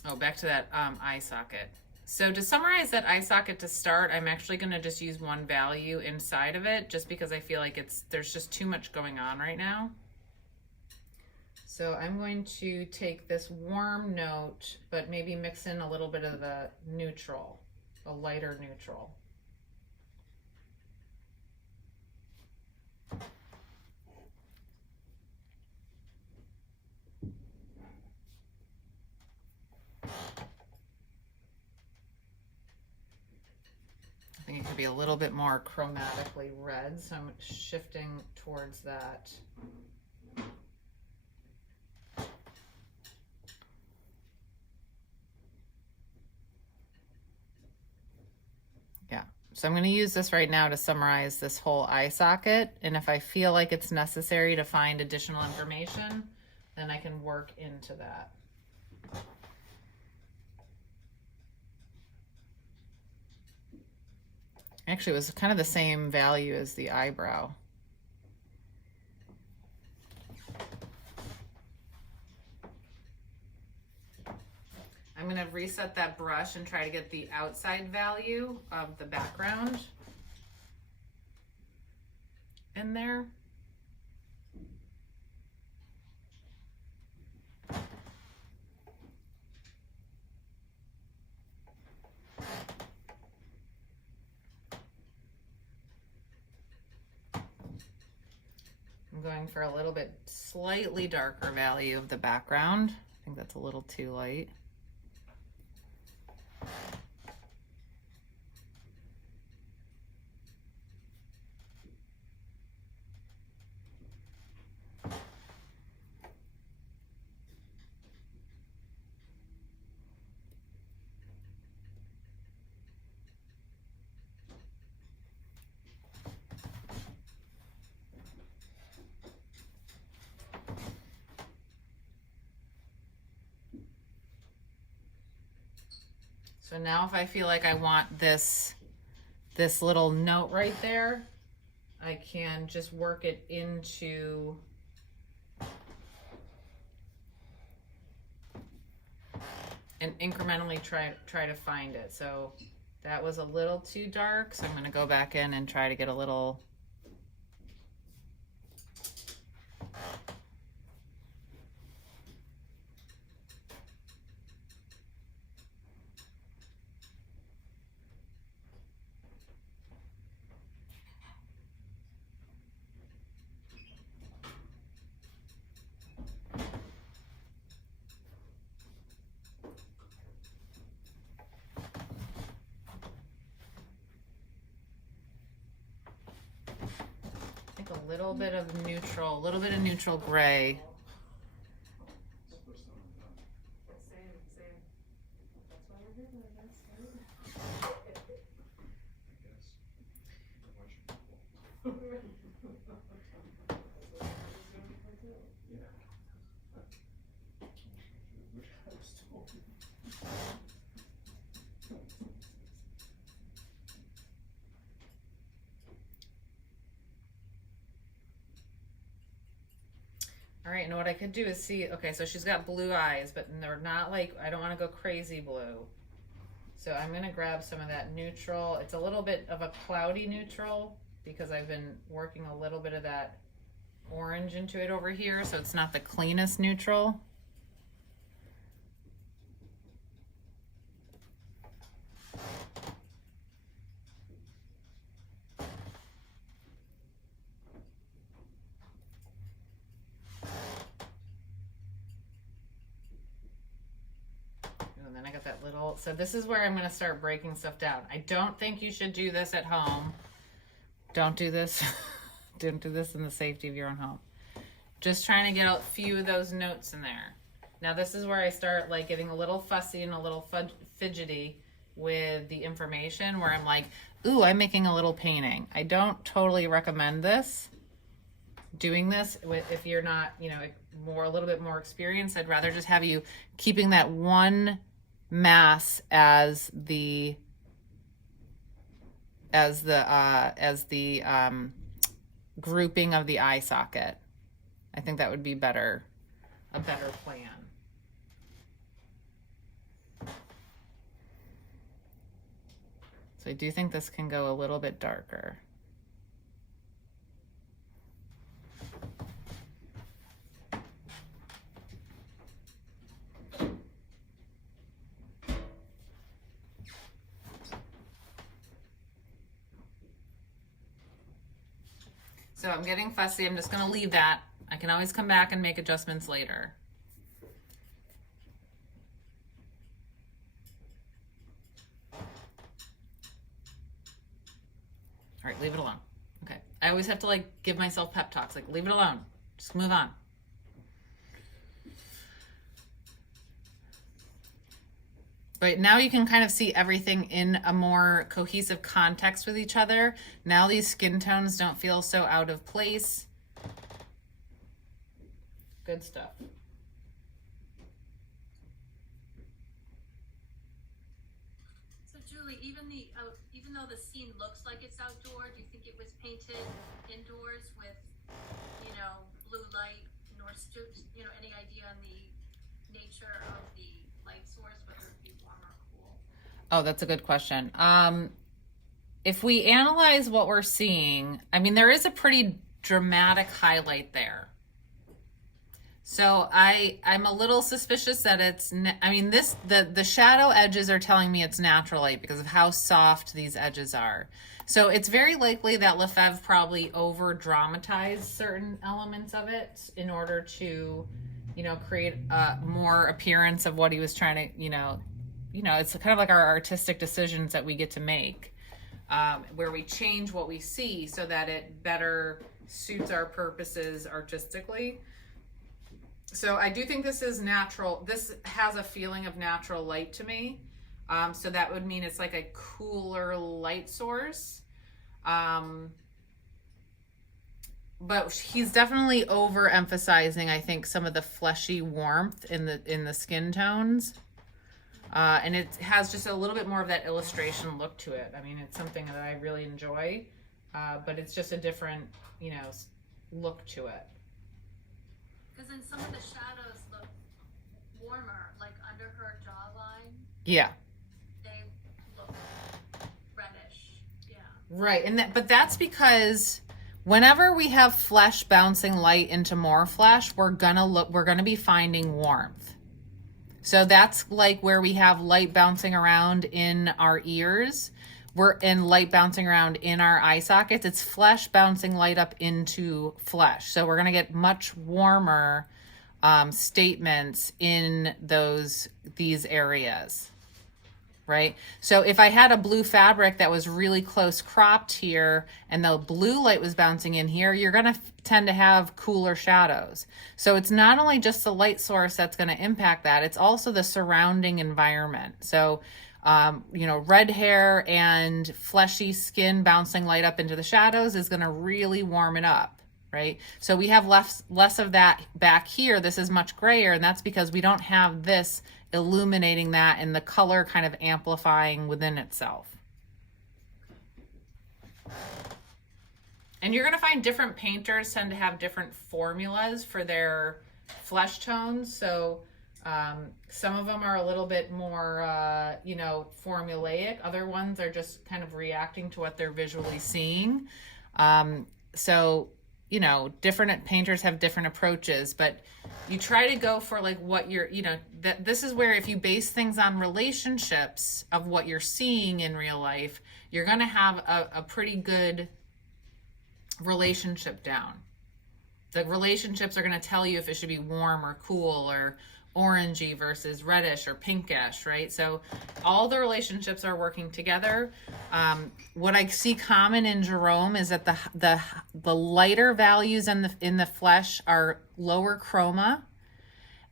Oh, back to that eye socket. So to summarize that eye socket to start, I'm actually going to just use one value inside of it just because I feel like there's just too much going on right now. So I'm going to take this warm note, but maybe mix in a little bit of the neutral, a lighter neutral. I think it could be a little bit more chromatically red, so I'm shifting towards that. Yeah, so I'm going to use this right now to summarize this whole eye socket, and if I feel like it's necessary to find additional information, then I can work into that. Actually, it was kind of the same value as the eyebrow. I'm going to reset that brush and try to get the outside value of the background in there. I'm going for a little bit slightly darker value of the background. I think that's a little too light. So now if I feel like I want this little note right there, I can just work it into and incrementally try to find it. So that was a little too dark, so I'm going to go back in and try to get a little. A little bit of neutral gray. All right, and what I could do is see, okay, so she's got blue eyes, but they're not like, I don't want to go crazy blue. So I'm going to grab some of that neutral. It's a little bit of a cloudy neutral because I've been working a little bit of that orange into it over here, so it's not the cleanest neutral. And then I got that little, so this is where I'm going to start breaking stuff down. I don't think you should do this at home. Don't do this. Don't do this in the safety of your own home. Just trying to get a few of those notes in there. Now this is where I start like getting a little fussy and a little fidgety with the information where I'm like, ooh, I'm making a little painting. I don't totally recommend this. Doing this if you're not, you know, a little bit more experienced. I'd rather just have you keeping that one mass as the grouping of the eye socket. I think that would be a better plan. So I do think this can go a little bit darker. So I'm getting fussy. I'm just going to leave that. I can always come back and make adjustments later. All right, leave it alone. Okay. I always have to like give myself pep talks, like leave it alone. Just move on. Right, now you can kind of see everything in a more cohesive context with each other. Now these skin tones don't feel so out of place. Good stuff. So Julie, even though the scene looks like it's outdoor, do you think it was painted indoors with, blue light, any idea on the nature of the light source, whether it be warm or cool? Oh, that's a good question. If we analyze what we're seeing, I mean, there is a pretty dramatic highlight there. So I'm a little suspicious that it's, the shadow edges are telling me it's natural light because of how soft these edges are. So it's very likely that Lefebvre probably over dramatized certain elements of it in order to, create a more appearance of what he was trying to, it's kind of like our artistic decisions that we get to make, where we change what we see so that it better suits our purposes artistically. So I do think this is natural. This has a feeling of natural light to me. So that would mean it's like a cooler light source. But he's definitely overemphasizing, I think, some of the fleshy warmth in the skin tones. And it has just a little bit more of that illustration look to it. I mean, it's something that I really enjoy, but it's just a different, look to it. Because then some of the shadows look warmer, like under her jawline. Yeah. They look reddish. Yeah. Right, but that's because whenever we have flesh bouncing light into more flesh, we're gonna be finding warmth. So that's like where we have light bouncing around in our ears. We're in light bouncing around in our eye sockets. It's flesh bouncing light up into flesh. So we're going to get much warmer statements in these areas, right? So if I had a blue fabric that was really close cropped here and the blue light was bouncing in here, you're going to tend to have cooler shadows. So it's not only just the light source that's going to impact that, it's also the surrounding environment. So red hair and fleshy skin bouncing light up into the shadows is going to really warm it up, right? So we have less of that back here. This is much grayer, and that's because we don't have this illuminating that and the color kind of amplifying within itself. And you're going to find different painters tend to have different formulas for their flesh tones. So some of them are a little bit more, formulaic. Other ones are just kind of reacting to what they're visually seeing. Different painters have different approaches, but you try to go for like what you're, this is where if you base things on relationships of what you're seeing in real life, you're going to have a pretty good relationship down. The relationships are going to tell you if it should be warm or cool or orangey versus reddish or pinkish, right? So all the relationships are working together. What I see common in Jerome is that the lighter values in the flesh are lower chroma.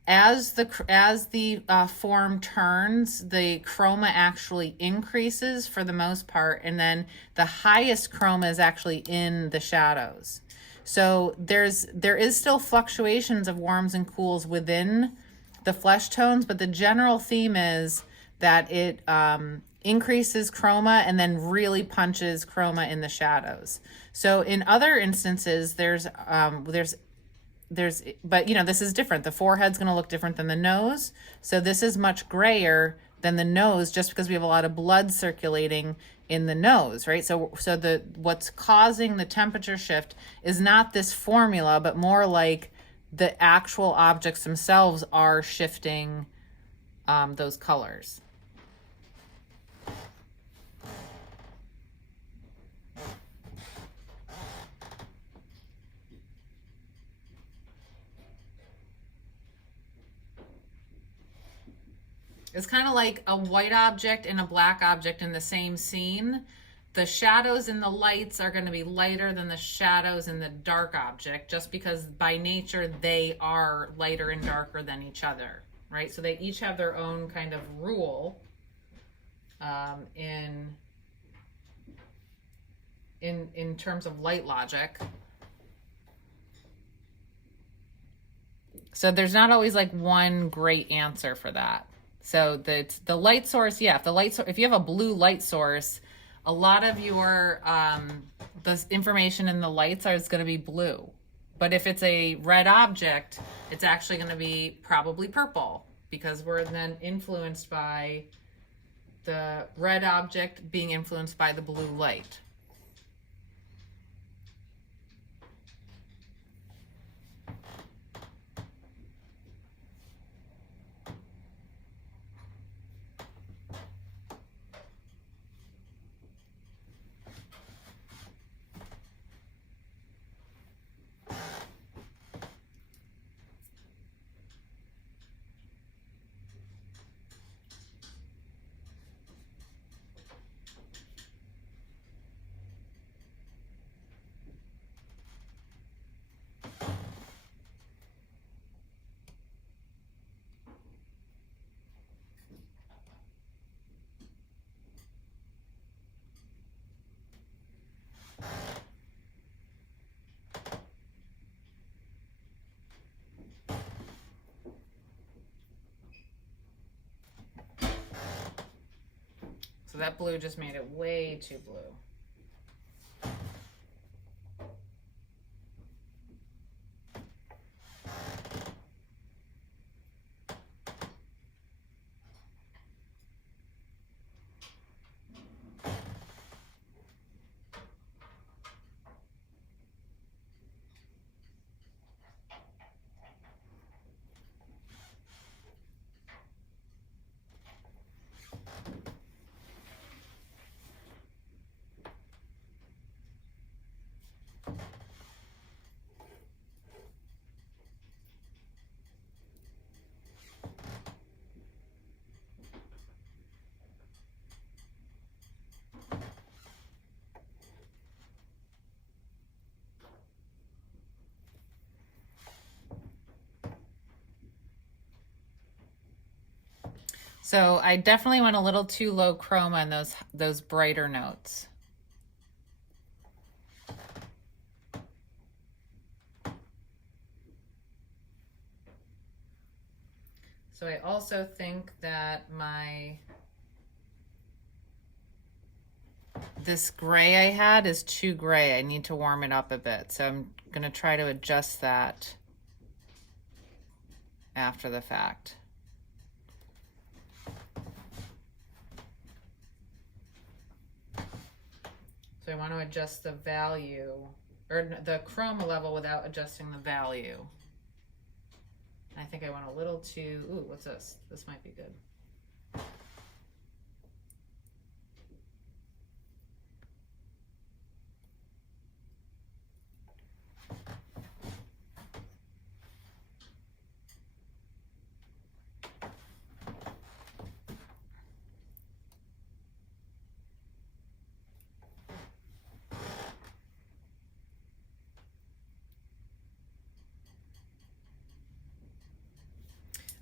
As the form turns, the chroma actually increases for the most part, and then the highest chroma is actually in the shadows. So there is still fluctuations of warms and cools within the flesh tones, but the general theme is that it increases chroma and then really punches chroma in the shadows. So in other instances, this is different. The forehead's going to look different than the nose. So this is much grayer than the nose just because we have a lot of blood circulating in the nose, right? So what's causing the temperature shift is not this formula, but more like the actual objects themselves are shifting those colors. It's kind of like a white object and a black object in the same scene. The shadows in the lights are going to be lighter than the shadows in the dark object, just because by nature they are lighter and darker than each other, right? So they each have their own kind of rule in terms of light logic. So there's not always like one great answer for that. So the light source, yeah, if you have a blue light source, a lot of your the information in the lights is going to be blue. But if it's a red object, it's actually going to be probably purple, because we're then influenced by the red object being influenced by the blue light. So that blue just made it way too blue. So I definitely went a little too low chroma in those brighter notes. So I also think that this gray I had is too gray. I need to warm it up a bit. So I'm gonna try to adjust that after the fact. So I want to adjust the value, or the chroma level, without adjusting the value. I think I went a little too, ooh, what's this? This might be good.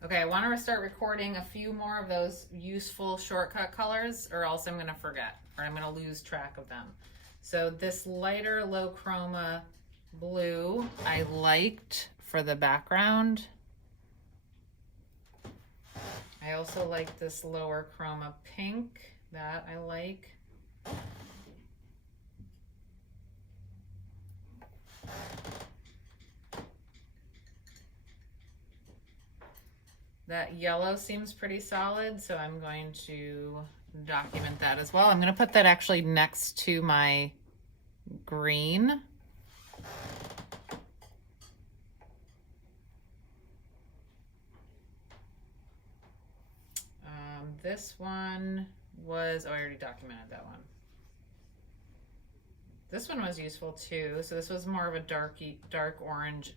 Okay, I want to start recording a few more of those useful shortcut colors, or else I'm going to forget, or I'm going to lose track of them. So this lighter low chroma blue I liked for the background. I also like this lower chroma pink, that I like. That yellow seems pretty solid, so I'm going to document that as well. I'm going to put that actually next to my green. This one was, oh, I already documented that one. This one was useful too. So this was more of a dark orange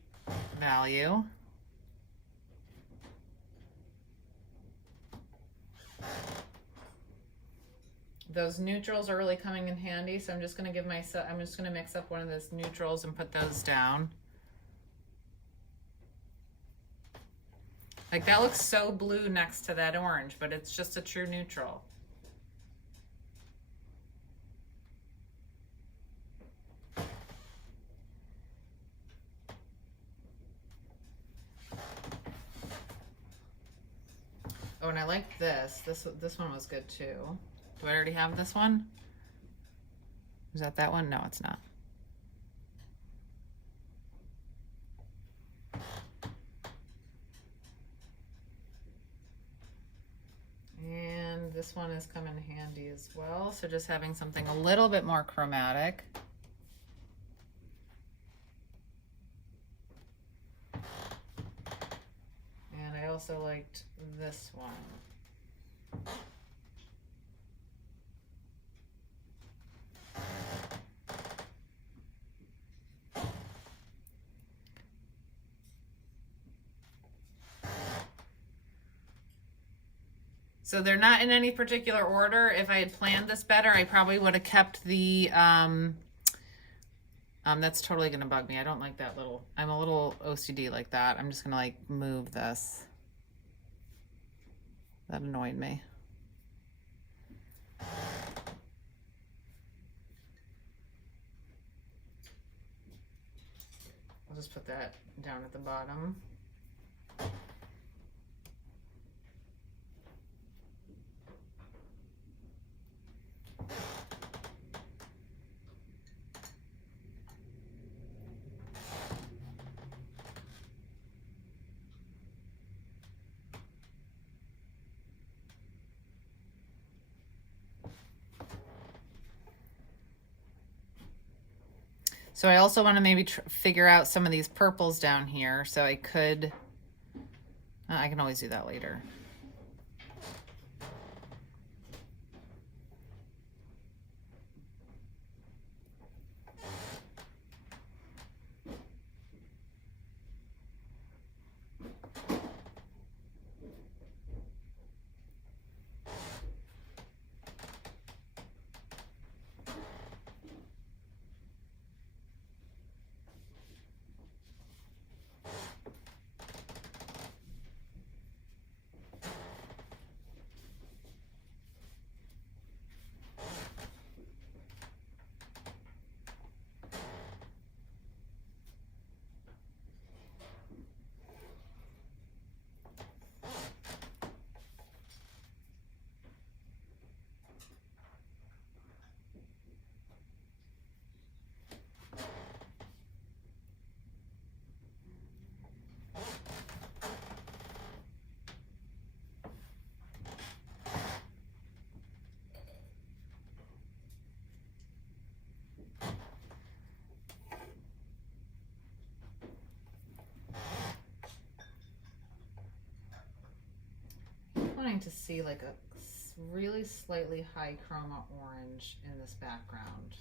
value. Those neutrals are really coming in handy. So I'm just going to give myself, I'm just going to mix up one of those neutrals and put those down. Like that looks so blue next to that orange, but it's just a true neutral. Oh, and I like this. This one was good too. Do I already have this one? Is that one? No, it's not. And this one is coming handy as well. So just having something a little bit more chromatic. And I also liked this one. So they're not in any particular order. If I had planned this better, I probably would have kept the, that's totally gonna bug me. I don't like that little, I'm a little OCD like that. I'm just gonna like move this. That annoyed me. I'll just put that down at the bottom. So I also want to maybe figure out some of these purples down here. So I could, I can always do that later. Wanting to see like a really slightly high chroma orange in this background.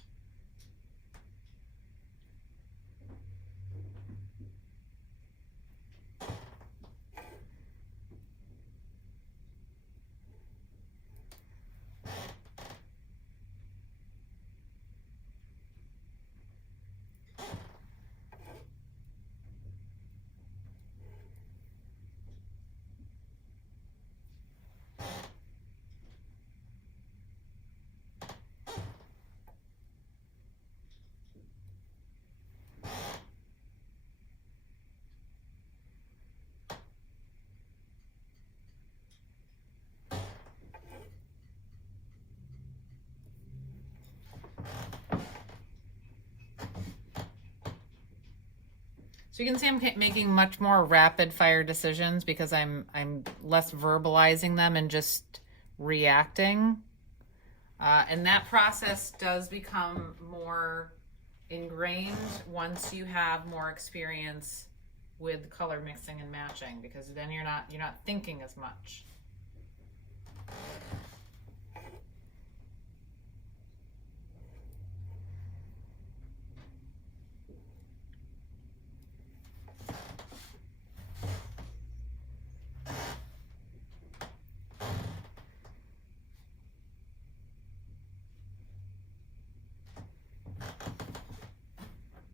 So you can see I'm making much more rapid fire decisions because I'm less verbalizing them and just reacting. And that process does become more ingrained once you have more experience with color mixing and matching, because then you're not thinking as much.